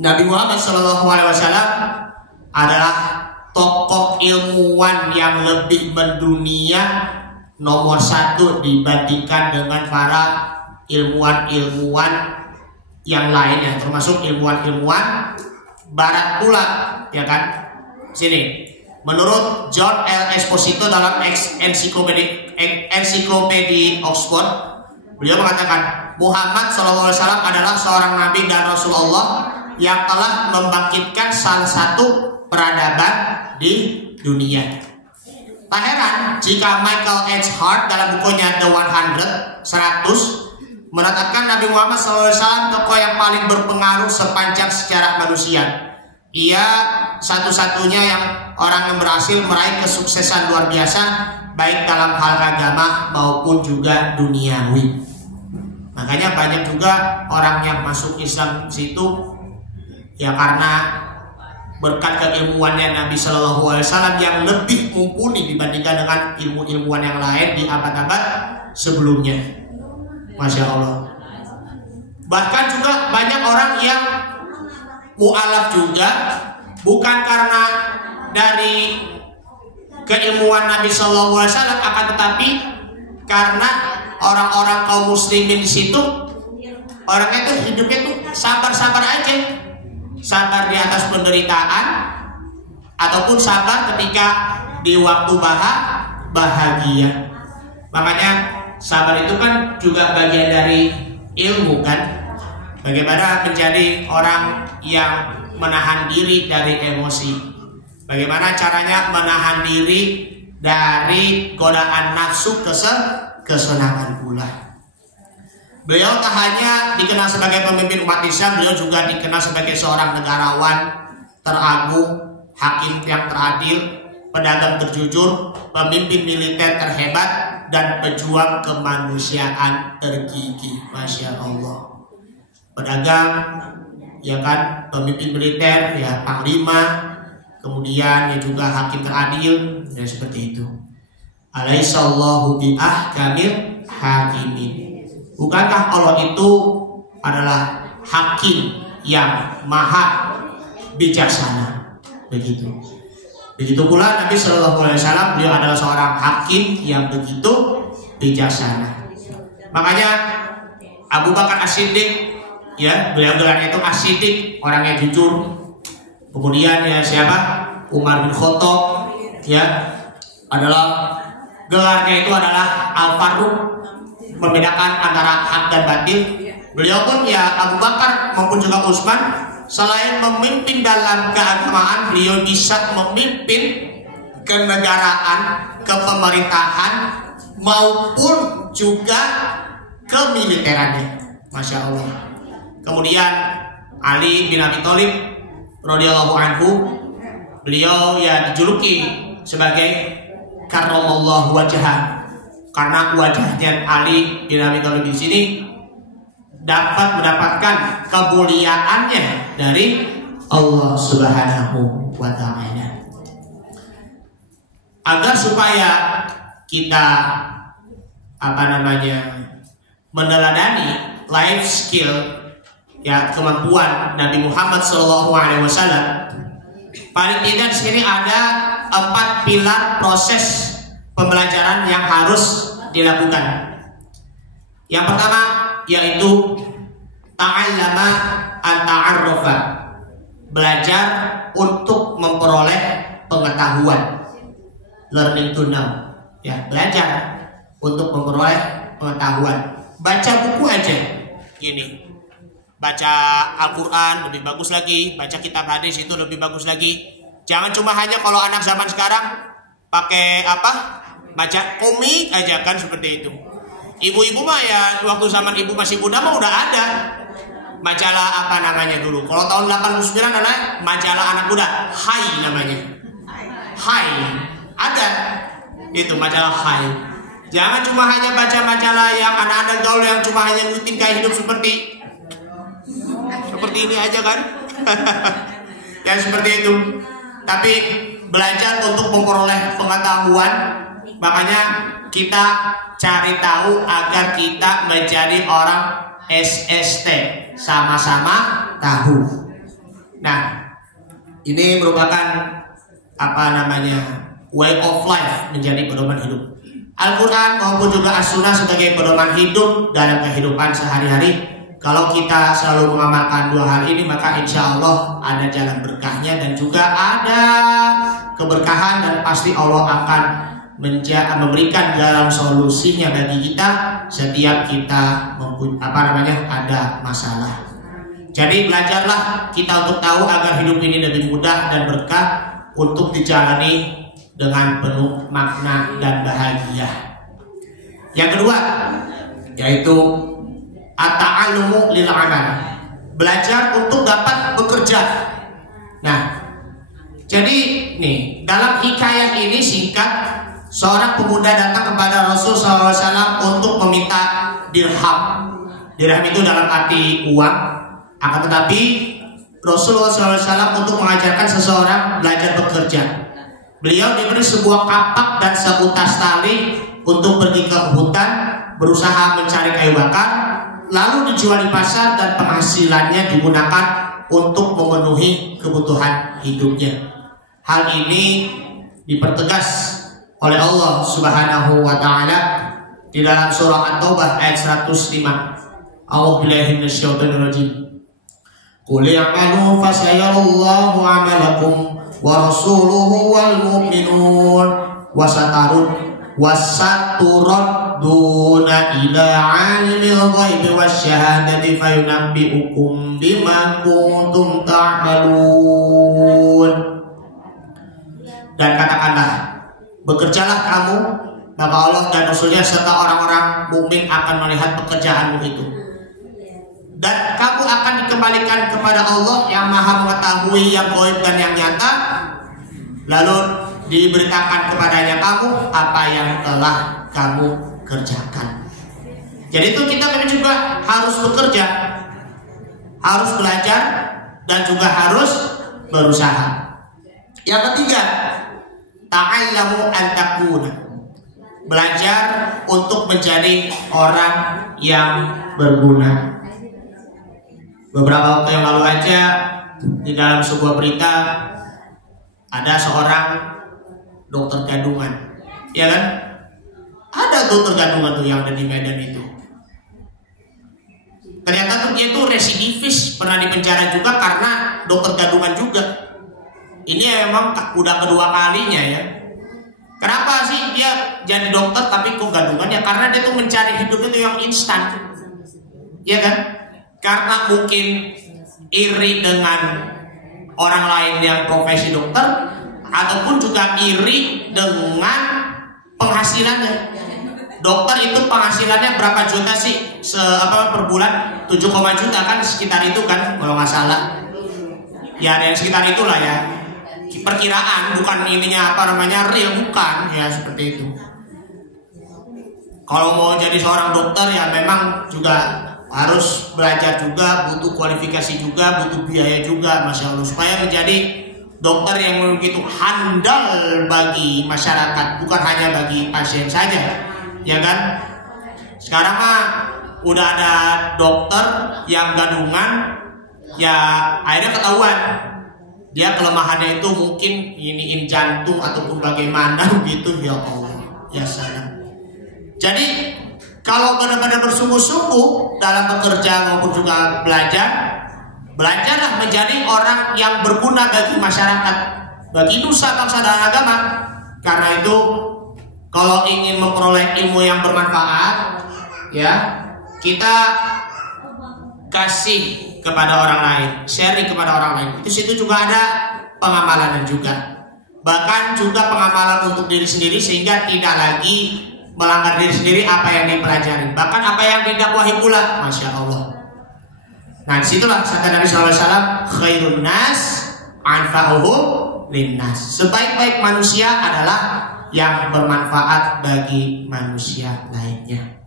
Nabi Muhammad SAW adalah tokoh ilmuwan yang lebih mendunia nomor 1 dibandingkan dengan para ilmuwan-ilmuwan yang lainnya, termasuk ilmuwan-ilmuwan Barat pula, ya kan? Sini, menurut John L. Esposito dalam ensiklopedia Oxford, beliau mengatakan Muhammad SAW adalah seorang nabi dan Rasulullah yang telah membangkitkan salah satu peradaban di dunia. Tak heran jika Michael H. Hart dalam bukunya The 100 menetapkan Nabi Muhammad SAW tokoh yang paling berpengaruh sepanjang sejarah manusia. Ia satu-satunya yang orang yang berhasil meraih kesuksesan luar biasa baik dalam hal agama maupun juga duniawi. Makanya banyak juga orang yang masuk Islam situ ya karena berkat keilmuannya Nabi Shallallahu Alaihi Wasallam yang lebih mumpuni dibandingkan dengan ilmu-ilmuwan yang lain di abad-abad sebelumnya. Masya Allah. Bahkan juga banyak orang yang mu'alaf juga bukan karena dari keilmuan Nabi Shallallahu Alaihi Wasallam, akan tetapi karena orang-orang kaum muslimin di situ orangnya itu hidupnya itu sabar-sabar aja, sabar di atas penderitaan ataupun sabar ketika di waktu bahagia. Makanya sabar itu kan juga bagian dari ilmu kan. Bagaimana menjadi orang yang menahan diri dari emosi. Bagaimana caranya menahan diri dari godaan nafsu kesenangan pula. Beliau tak hanya dikenal sebagai pemimpin umat Islam, beliau juga dikenal sebagai seorang negarawan teragung, hakim yang teradil, pedagang terjujur, pemimpin militer terhebat, dan pejuang kemanusiaan tergigih. Masya Allah. Pedagang, ya kan, pemimpin militer, ya panglima, kemudian ya juga hakim teradil dan seperti itu. Alaihissallahu bi ahkamil hakimin. Bukankah Allah itu adalah hakim yang maha bijaksana? Begitu. Begitu pula Nabi Shallallahu Alaihi Wasallam, beliau adalah seorang hakim yang begitu bijaksana. Makanya Abu Bakar As-Siddiq, ya, beliau gelarnya itu As-Siddiq, orangnya jujur. Kemudian ya siapa? Umar bin Khattab, ya, adalah gelarnya itu adalah Al-Faruq, membedakan antara hak dan batil. Beliau pun ya Abu Bakar maupun juga Utsman, selain memimpin dalam keagamaan, beliau bisa memimpin kenegaraan, kepemerintahan maupun juga kemiliterannya. Masya Allah. Kemudian Ali bin Abi Thalib radhiyallahu anhu, beliau ya dijuluki sebagai karramallahu wajhah, karena wajahnya Ali bin Abi Thalib di sini dapat mendapatkan kemuliaannya dari Allah Subhanahu wa Ta'ala. Agar supaya kita meneladani life skill, ya, kemampuan Nabi Muhammad SAW, paling tidak di sini ada 4 pilar proses pembelajaran yang harus dilakukan. Yang pertama yaitu ta'allama an-ta'arrufa, belajar untuk memperoleh pengetahuan, learning to know, ya, belajar untuk memperoleh pengetahuan. Baca buku aja gini, baca Al-Quran lebih bagus lagi, baca kitab hadis itu lebih bagus lagi. Jangan cuma hanya kalau anak zaman sekarang pakai baca komik aja, kan seperti itu. Ibu-ibu mah ya waktu zaman ibu masih muda mah udah ada majalah dulu. Kalau tahun 89 ada majalah anak muda, Hai namanya. Hai. Ada. Itu majalah Hai. Jangan cuma hanya baca majalah yang anak-anak gaul yang cuma hanya ngikutin gaya hidup seperti ini aja, kan. Ya seperti itu. Tapi belajar untuk memperoleh pengetahuan, makanya kita cari tahu agar kita menjadi orang SST, sama-sama tahu. Nah, ini merupakan way of life, menjadi pedoman hidup. Al-Quran maupun juga As-Sunnah sebagai pedoman hidup dalam kehidupan sehari-hari. Kalau kita selalu mengamalkan 2 hal ini, maka insya Allah ada jalan berkahnya dan juga ada keberkahan, dan pasti Allah akan memberikan jalan solusinya bagi kita setiap kita ada masalah. Jadi belajarlah kita untuk tahu agar hidup ini lebih mudah dan berkah untuk dijalani dengan penuh makna dan bahagia. Yang kedua yaitu at-ta'allumu lil amal, belajar untuk dapat bekerja. Nah, jadi nih dalam hikayat ini singkat, seorang pemuda datang kepada Rasul SAW untuk meminta dirham. Dirham itu dalam arti uang. Akan tetapi Rasulullah SAW untuk mengajarkan seseorang belajar bekerja, beliau diberi sebuah kapak dan seutas tali untuk pergi ke hutan, berusaha mencari kayu bakar, lalu dijual di pasar dan penghasilannya digunakan untuk memenuhi kebutuhan hidupnya. Hal ini dipertegas oleh Allah Subhanahu wa Ta'ala di dalam surah At-Taubah ayat 105. A'udzubillahi minasyaitonir rajim. Qul i'malu fasayarallahu 'amalakum wa rasuluhu wal mu'minun wasaturadduna ila 'alimil ghaibi wasyahadati fayunabbi'ukum bima kuntum ta'malun. Dan katakanlah, bekerjalah kamu, maka Allah dan Rasulnya serta orang-orang mukmin akan melihat pekerjaanmu itu. Dan kamu akan dikembalikan kepada Allah yang maha mengetahui yang gaib dan yang nyata, lalu diberitakan kepadanya kamu apa yang telah kamu kerjakan. Jadi itu kita memang juga harus bekerja, harus belajar, dan juga harus berusaha. Yang ketiga, ta'allamu an takuna. Belajar untuk menjadi orang yang berguna. Beberapa waktu yang lalu aja di dalam sebuah berita ada seorang dokter gadungan, ya kan? Ada dokter gadungan tuh yang ada di Medan itu. Ternyata tuh dia tuh residivis, pernah dipenjara juga karena dokter gadungan juga. Ini memang udah kedua kalinya ya. Kenapa sih dia jadi dokter tapi kok gadungan? Ya karena dia tuh mencari hidup itu yang instan, ya kan? Karena mungkin iri dengan orang lain yang profesi dokter, ataupun juga iri dengan penghasilannya. Dokter itu penghasilannya berapa juta sih per bulan? 7, juta kan, sekitar itu kan kalau nggak salah. Ya ada yang sekitar itulah ya. Perkiraan, bukan ininya real, bukan ya, seperti itu. Kalau mau jadi seorang dokter ya memang juga harus belajar juga, butuh kualifikasi juga, butuh biaya juga, Masya Allah, supaya menjadi dokter yang begitu handal bagi masyarakat, bukan hanya bagi pasien saja, ya kan? Sekarang mah udah ada dokter yang gadungan, ya akhirnya ketahuan dia kelemahannya itu mungkin iniin jantung ataupun bagaimana gitu, ya Allah, ya salam. Jadi kalau benar-benar bersungguh-sungguh dalam bekerja maupun juga belajarlah menjadi orang yang berguna bagi masyarakat, bagi nusa, bangsa dan agama. Karena itu kalau ingin memperoleh ilmu yang bermanfaat, ya kita kasih kepada orang lain, sharing kepada orang lain. Itu situ juga ada pengamalan juga, bahkan juga pengamalan untuk diri sendiri, sehingga tidak lagi melanggar diri sendiri apa yang dipelajari, bahkan apa yang didakwahi pula, Masya Allah. Nah disitulah kata Nabi SAW, khairun nas anfa'uhum linnas. Sebaik-baik manusia adalah yang bermanfaat bagi manusia lainnya.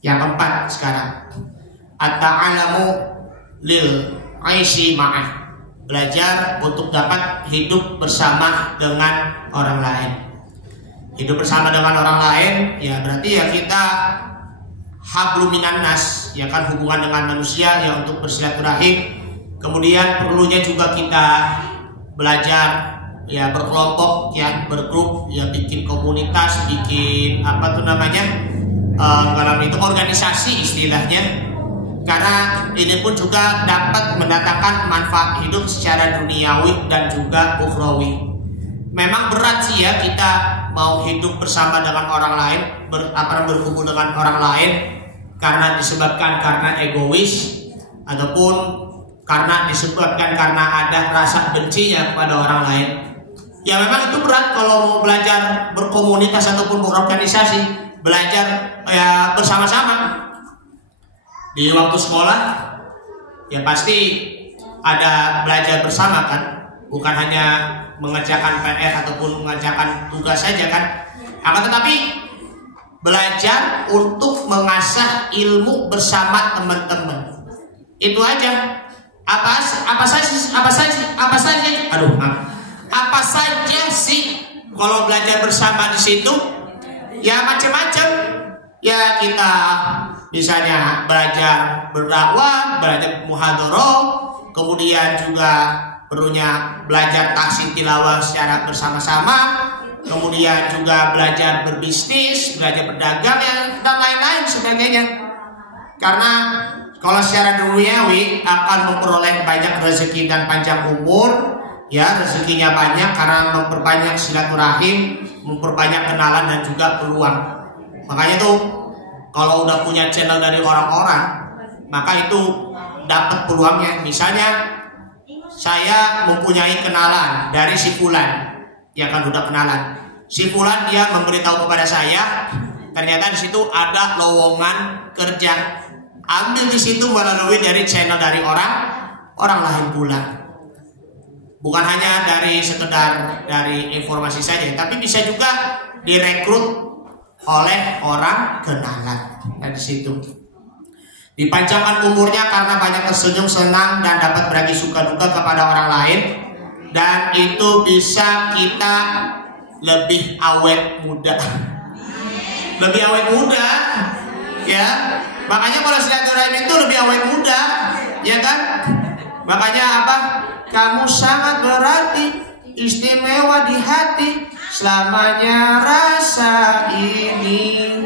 Yang keempat sekarang, at-ta'alamu lil aisy ma'ah. Belajar untuk dapat hidup bersama dengan orang lain. Hidup bersama dengan orang lain ya berarti ya kita hablum minan nas, ya kan, hubungan dengan manusia ya untuk bersilaturahim. Kemudian perlunya juga kita belajar ya berkelompok, ya bergrup, ya bikin komunitas, bikin apa tuh namanya, kalau itu organisasi istilahnya. Karena ini pun juga dapat mendatangkan manfaat hidup secara duniawi dan juga ukhrawi. Memang berat sih ya kita mau hidup bersama dengan orang lain, berhubung dengan orang lain karena egois, ataupun disebabkan karena ada rasa bencinya kepada orang lain. Ya memang itu berat kalau mau belajar berkomunitas ataupun berorganisasi, belajar ya bersama-sama. Di waktu sekolah ya pasti ada belajar bersama kan, bukan hanya mengerjakan PR ataupun mengerjakan tugas saja kan, akan tetapi belajar untuk mengasah ilmu bersama teman-teman. Itu aja. Apa saja sih kalau belajar bersama di situ? Ya macam-macam. Ya kita misalnya belajar berdakwah, belajar muhadharah, kemudian juga perlunya belajar tahsin tilawah secara bersama-sama, kemudian juga belajar berbisnis, belajar berdagang, dan lain-lain sebagainya. Karena kalau secara duniawi akan memperoleh banyak rezeki dan panjang umur, ya rezekinya banyak karena memperbanyak silaturahim, memperbanyak kenalan dan juga peluang. Makanya tuh kalau udah punya channel dari orang-orang, maka itu dapat peluangnya. Misalnya saya mempunyai kenalan dari si Fulan, ya kan udah kenalan. Si Fulan dia memberitahu kepada saya, ternyata di situ ada lowongan kerja. Ambil di situ melalui dari channel dari orang lain pula. Bukan hanya dari sekedar dari informasi saja, tapi bisa juga direkrut oleh orang kenalan. Nah di situ dipanjangkan umurnya karena banyak tersenyum, senang, dan dapat berbagi suka duka kepada orang lain. dan itu bisa kita lebih awet muda. Lebih awet muda, ya. Makanya kalau silaturahim itu lebih awet muda, ya kan? Makanya apa? Kamu sangat berarti, istimewa di hati, selamanya rasa ini.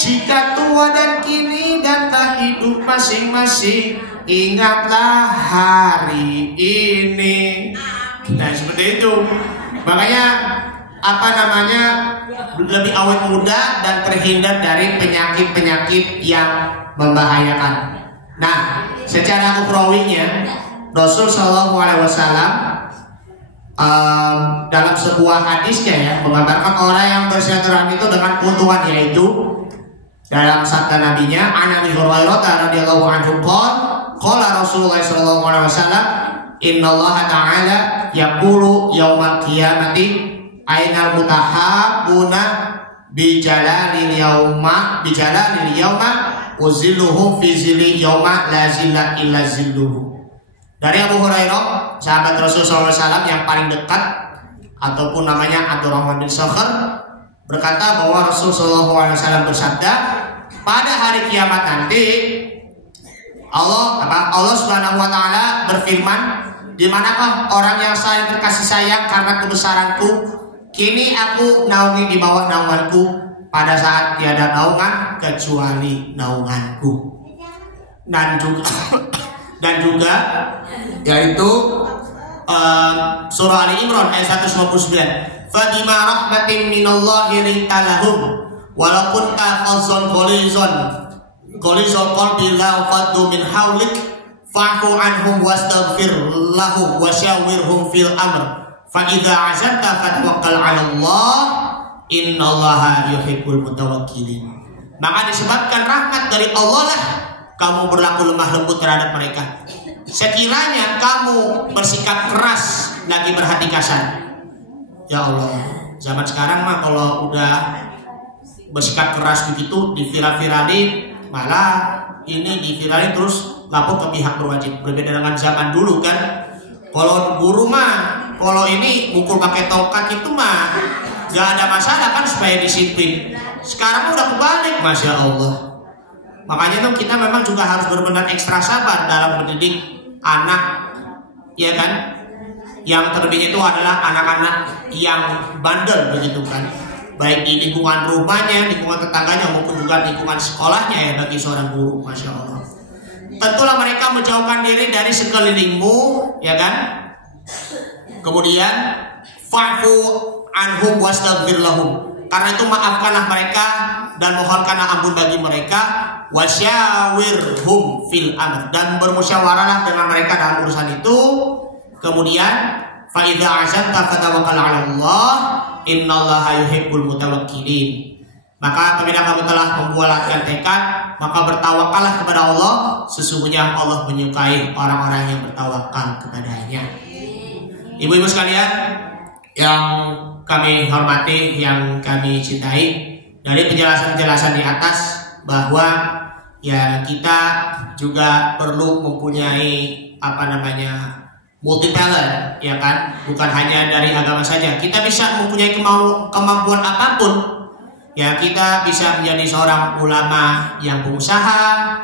Jika tua dan kini dan tak hidup masing-masing, ingatlah hari ini. Nah seperti itu. Makanya apa namanya, lebih awet muda dan terhindar dari penyakit-penyakit yang membahayakan. Nah, secara ukhrawinya Rasul Shallallahu Alaihi Wasallam dalam sebuah hadisnya ya mengabarkan orang yang bersilaturahmi itu dengan keuntungan, yaitu dalam sabda nabinya, An Abi Hurairah radhiyallahu anhu qala Rasulullah sallallahu alaihi wasallam, innallaha ta'ala yaqulu yaumal qiyamati ainal mutahabbuna bijalalil yauma uzilluhum fi zilli yauma la zilla illa zilluhu. Dari Abu Hurairah, sahabat Rasulullah SAW yang paling dekat, ataupun namanya Abdurrahman bin Sakhr, berkata bahwa Rasulullah SAW bersabda, pada hari kiamat nanti Allah Subhanahu wa taala berfirman, di manakah orang yang saling berkasih sayang karena kebesaranku? Kini aku naungi di bawah naunganku pada saat tiada naungan kecuali naunganku. Dan juga yaitu surah Ali Imran ayat 159. Fabima rahmatin minallahi rintalahum walaupun ta'fazzon qalizon qalbi la faddu min hawlik fa'fu anhum wastaghfir lahum wasyawirhum fil amr fa idza azamta fatawakkal 'ala Allah innallaha yuhibbul mutawakkilin. Maka disebabkan rahmat dari Allah lah kamu berlaku lemah lembut terhadap mereka. Sekiranya kamu bersikap keras lagi berhati kasar. Ya Allah, zaman sekarang mah kalau udah bersikap keras begitu diviral-viralin, malah ini diviralin terus lapor ke pihak berwajib. Berbeda dengan zaman dulu kan. Kalau guru mah, kalau ini mukul pakai tongkat itu mah gak ada masalah kan supaya disiplin. Sekarang udah kebalik, Masya Allah. Makanya tuh kita memang juga harus benar-benar ekstra sabar dalam mendidik anak, ya kan? Yang terlebihnya itu adalah anak-anak yang bandel begitu kan, baik di lingkungan rumahnya, lingkungan tetangganya maupun juga lingkungan sekolahnya ya bagi seorang guru, Masya Allah. Tentulah mereka menjauhkan diri dari sekelilingmu, ya kan? Kemudian fa'fu anhum wastaghfir lahum, karena itu maafkanlah mereka dan mohonkanlah ampun bagi mereka, wasyawirhum fil amr, dan bermusyawarahlah dengan mereka dalam urusan itu. Kemudian fa idza azamta fatawakkal 'ala Allah innallaha yuhibbul mutawakkilin. Maka apabila kamu telah membulatkan tekad, maka bertawakallah kepada Allah, sesungguhnya Allah menyukai orang-orang yang bertawakal kepadanya. Ibu-ibu sekalian yang kami hormati, yang kami cintai, dari penjelasan-penjelasan di atas bahwa ya kita juga perlu mempunyai multi talent, ya kan? Bukan hanya dari agama saja. Kita bisa mempunyai kemampuan apapun. Ya, kita bisa menjadi seorang ulama yang pengusaha,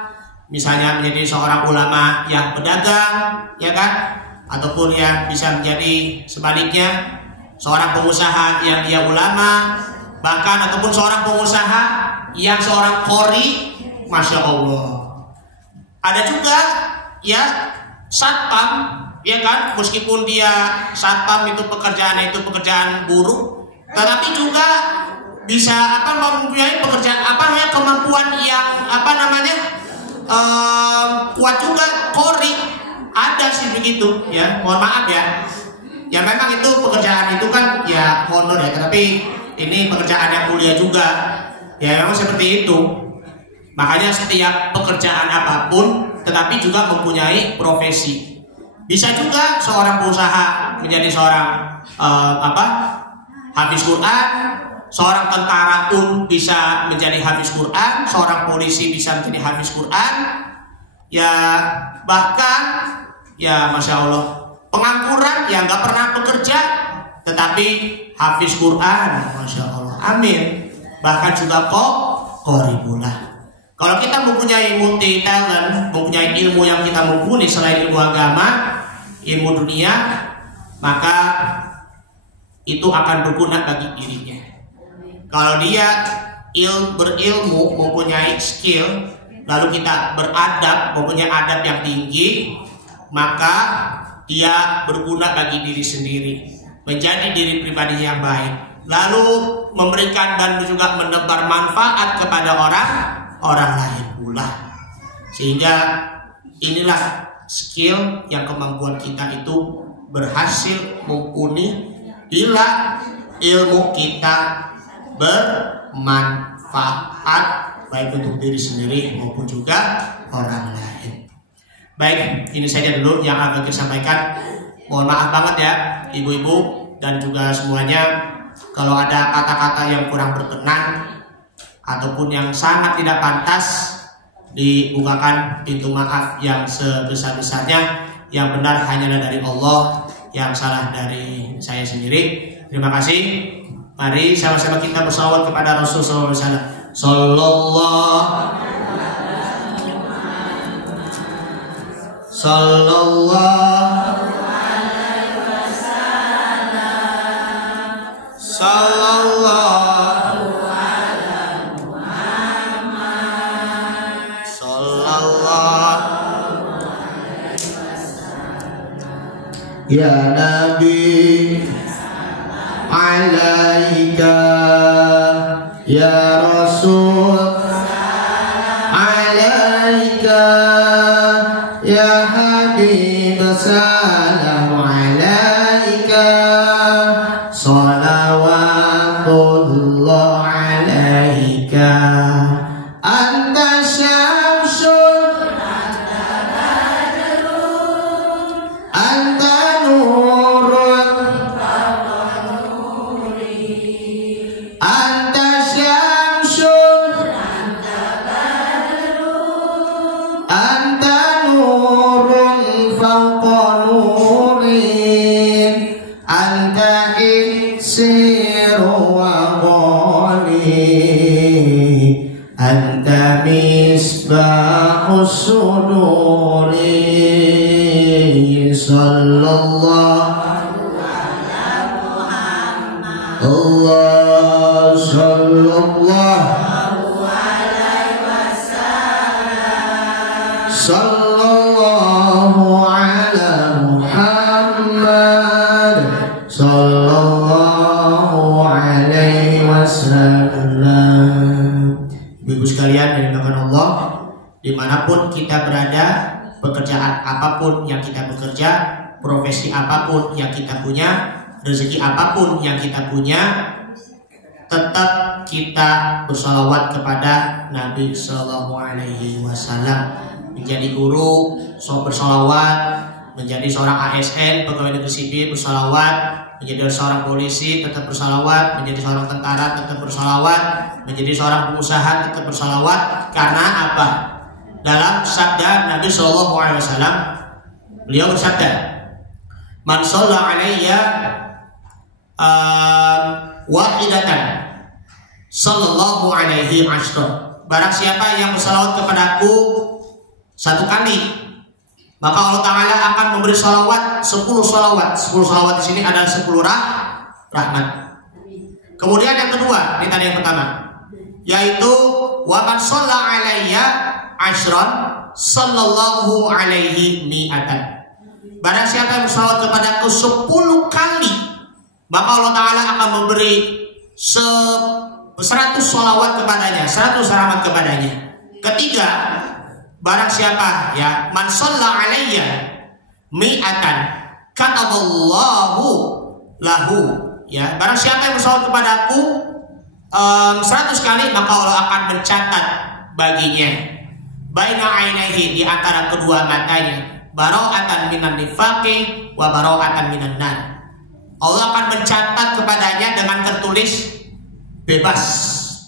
misalnya menjadi seorang ulama yang pedagang, ya kan? Ataupun ya bisa menjadi sebaliknya seorang pengusaha yang dia ulama, bahkan ataupun seorang pengusaha yang seorang qori, Masya Allah. Ada juga ya satpam, ya kan, meskipun dia satpam itu pekerjaannya itu pekerjaan buruk, tetapi juga bisa mempunyai pekerjaan kemampuan yang kuat juga, qori. Ada sih begitu ya, mohon maaf ya. Ya memang itu pekerjaan itu kan ya honor ya, tetapi ini pekerjaan yang mulia juga. Ya memang seperti itu. Makanya setiap pekerjaan apapun tetapi juga mempunyai profesi. Bisa juga seorang pengusaha menjadi seorang hafiz Quran, seorang tentara pun bisa menjadi hafiz Quran, seorang polisi bisa menjadi hafiz Quran. Ya bahkan ya Masya Allah, Pengangguran yang nggak pernah bekerja, tetapi hafiz Quran, masya Allah, amin. Bahkan juga kok qoribulah. Kalau kita mempunyai multi talent, mempunyai ilmu yang kita mumpuni selain ilmu agama, ilmu dunia, maka itu akan berguna bagi dirinya. Kalau dia berilmu, mempunyai skill, lalu kita beradab, mempunyai adab yang tinggi, maka dia berguna bagi diri sendiri, menjadi diri pribadi yang baik, lalu memberikan dan juga menebar manfaat kepada orang lain pula. Sehingga inilah skill yang kemampuan kita itu berhasil mumpuni bila ilmu kita bermanfaat baik untuk diri sendiri maupun juga orang lain. Baik, ini saja dulu yang akan saya sampaikan. Mohon maaf banget ya ibu-ibu dan juga semuanya kalau ada kata-kata yang kurang berkenan ataupun yang sangat tidak pantas, dibukakan pintu maaf yang sebesar-besarnya. Yang benar hanyalah dari Allah, yang salah dari saya sendiri. Terima kasih. Mari sama-sama kita bersalawat kepada Rasulullah Ya Nabi alaika, ya Rasul alaika, ya Habib salam alaika, salawatullah alaika, anta syamsun anta suduri sallallahu Allah sallallahu alaihi wasallam sallallahu ala Muhammad sallallahu alaihi wasallam. Ibu sekalian yang dimuliakan Allah, dimanapun kita berada, pekerjaan apapun yang kita bekerja, profesi apapun yang kita punya, rezeki apapun yang kita punya, tetap kita bersalawat kepada Nabi Sallallahu Alaihi Wasallam. Menjadi guru, bersalawat. Menjadi seorang ASN, pegawai negeri sipil, bersalawat. Menjadi seorang polisi, tetap bersalawat. Menjadi seorang tentara, tetap bersalawat. Menjadi seorang pengusaha, tetap bersalawat. Karena apa? Dalam sabda Nabi Sallallahu Alaihi Wasallam, beliau bersabda, "Man shalla alayya wahidatan, sallallahu alaihi ashra." Barang siapa yang bersalawat kepadaku satu kali, maka Allah Ta'ala akan memberi salawat 10 salawat. 10 salawat di sini adalah 10 rahmat. Kemudian yang kedua, ini tadi yang pertama, yaitu wa man shalla alayya ashran, sallallahu alaihi mi'atan. Barang siapa yang bersalawat kepadaku 10 kali, maka Allah Ta'ala akan memberi 100 salawat kepadanya, 100 rahmat kepadanya. Ketiga, barang siapa ya man shalla alayya mi'atan kataballahu lahu, ya barang siapa yang bersalawat kepadaku 100 kali, maka Allah akan mencatat baginya baina ainaihi, di antara kedua matanya, bara'atan minan nifaqi wa bara'atan minan nar. Allah akan mencatat kepadanya dengan tertulis bebas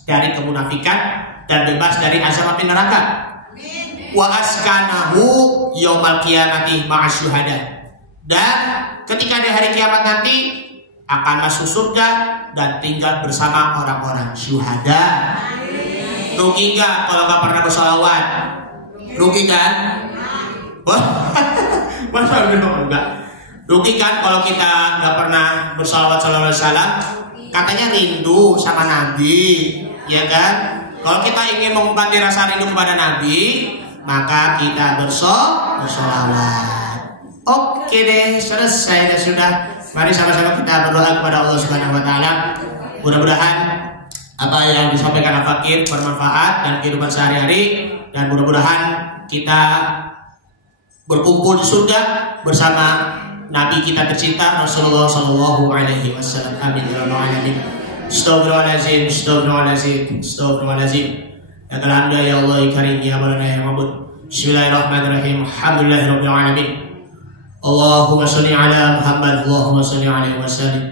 dari kemunafikan dan bebas dari azab api neraka. Wa askanahu yaumal qiyamati ma'asyuhada, Dan ketika di hari kiamat nanti akan masuk surga dan tinggal bersama orang-orang syuhada. Rugi gak kalau gak pernah bersolawat? Rugi kan? Masa enggak? Rugi kan kalau kita gak pernah bersolawat sallallahu alaihi wasallam? Katanya rindu sama Nabi, ya kan? Kalau kita ingin mengobati rasa rindu kepada Nabi, maka kita bersolawat. Oke deh, selesai dan sudah. Mari sama-sama kita berdoa kepada Allah Subhanahu wa taala. Mudah-mudahan apa yang disampaikan Al-Fakir bermanfaat dan kehidupan sehari-hari, dan mudah-mudahan kita berkumpul di surga bersama Nabi kita tercinta Rasulullah Sallallahu Alaihi Wasallam. Amin ya rabbal alamin. Astagfirullahaladzim, astagfirullahaladzim, astagfirullahaladzim. Ya kalhamda ya Allah ya karim ya balana ya mabud. Bismillahirrahmanirrahim. Alhamdulillahirabbil alamin. Allahumma sholli ala Muhammad, Allahumma sholli alaihi wasallam.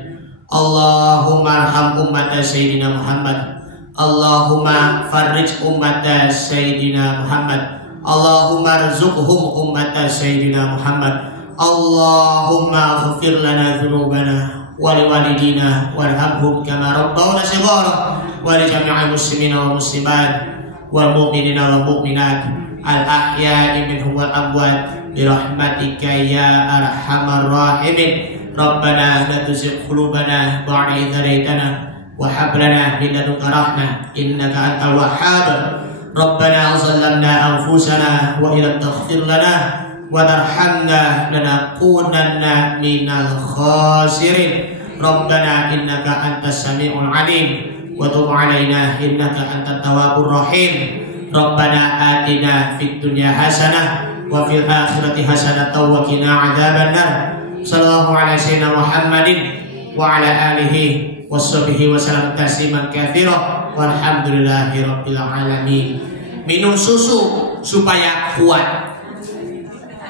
Allahumma arham ummat Sayyidina Muhammad. Allahumma farrij ummat Sayyidina Muhammad. Allahumma rzuqhum ummat Sayyidina Muhammad. Allahumma ighfir lana dhunubana wa liwalidina warhamhum kama rabbawna shighara wa li jami'il muslimina wa muslimat wal mu'minina wal mu'minat al ahya'i minhum wal amwat bi rahmatika ya arhamar rahimin. Rabbana la tuzigh qulubana ba'da idh hadaytana wa hab lana min ladunka rahmah innaka antal wahhab. Rabbana zalamna anfusana wa illam taghfir lana wa tarhamna lanakunanna minal khasirin. Rabbana innaka antas sami'ul alim wa tub alaina innaka antat tawwabur rahim. Rabbana atina fid dunya hasanah wa fil akhirati hasanah wa qina adzabannar. Sallallahu alaihi sayyidina Muhammadin wa ala alihi washabihi wa sallam tasliman katsira walhamdulillahi rabbil alamin. Minum susu supaya kuat.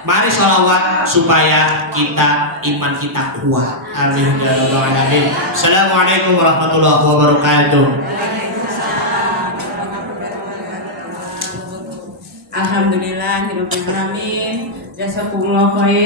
Mari sholawat supaya iman kita kuat. Amin ya rabbal alamin. Assalamualaikum warahmatullahi wabarakatuh. Alhamdulillahirabbil alamin. Jazakumullah khair.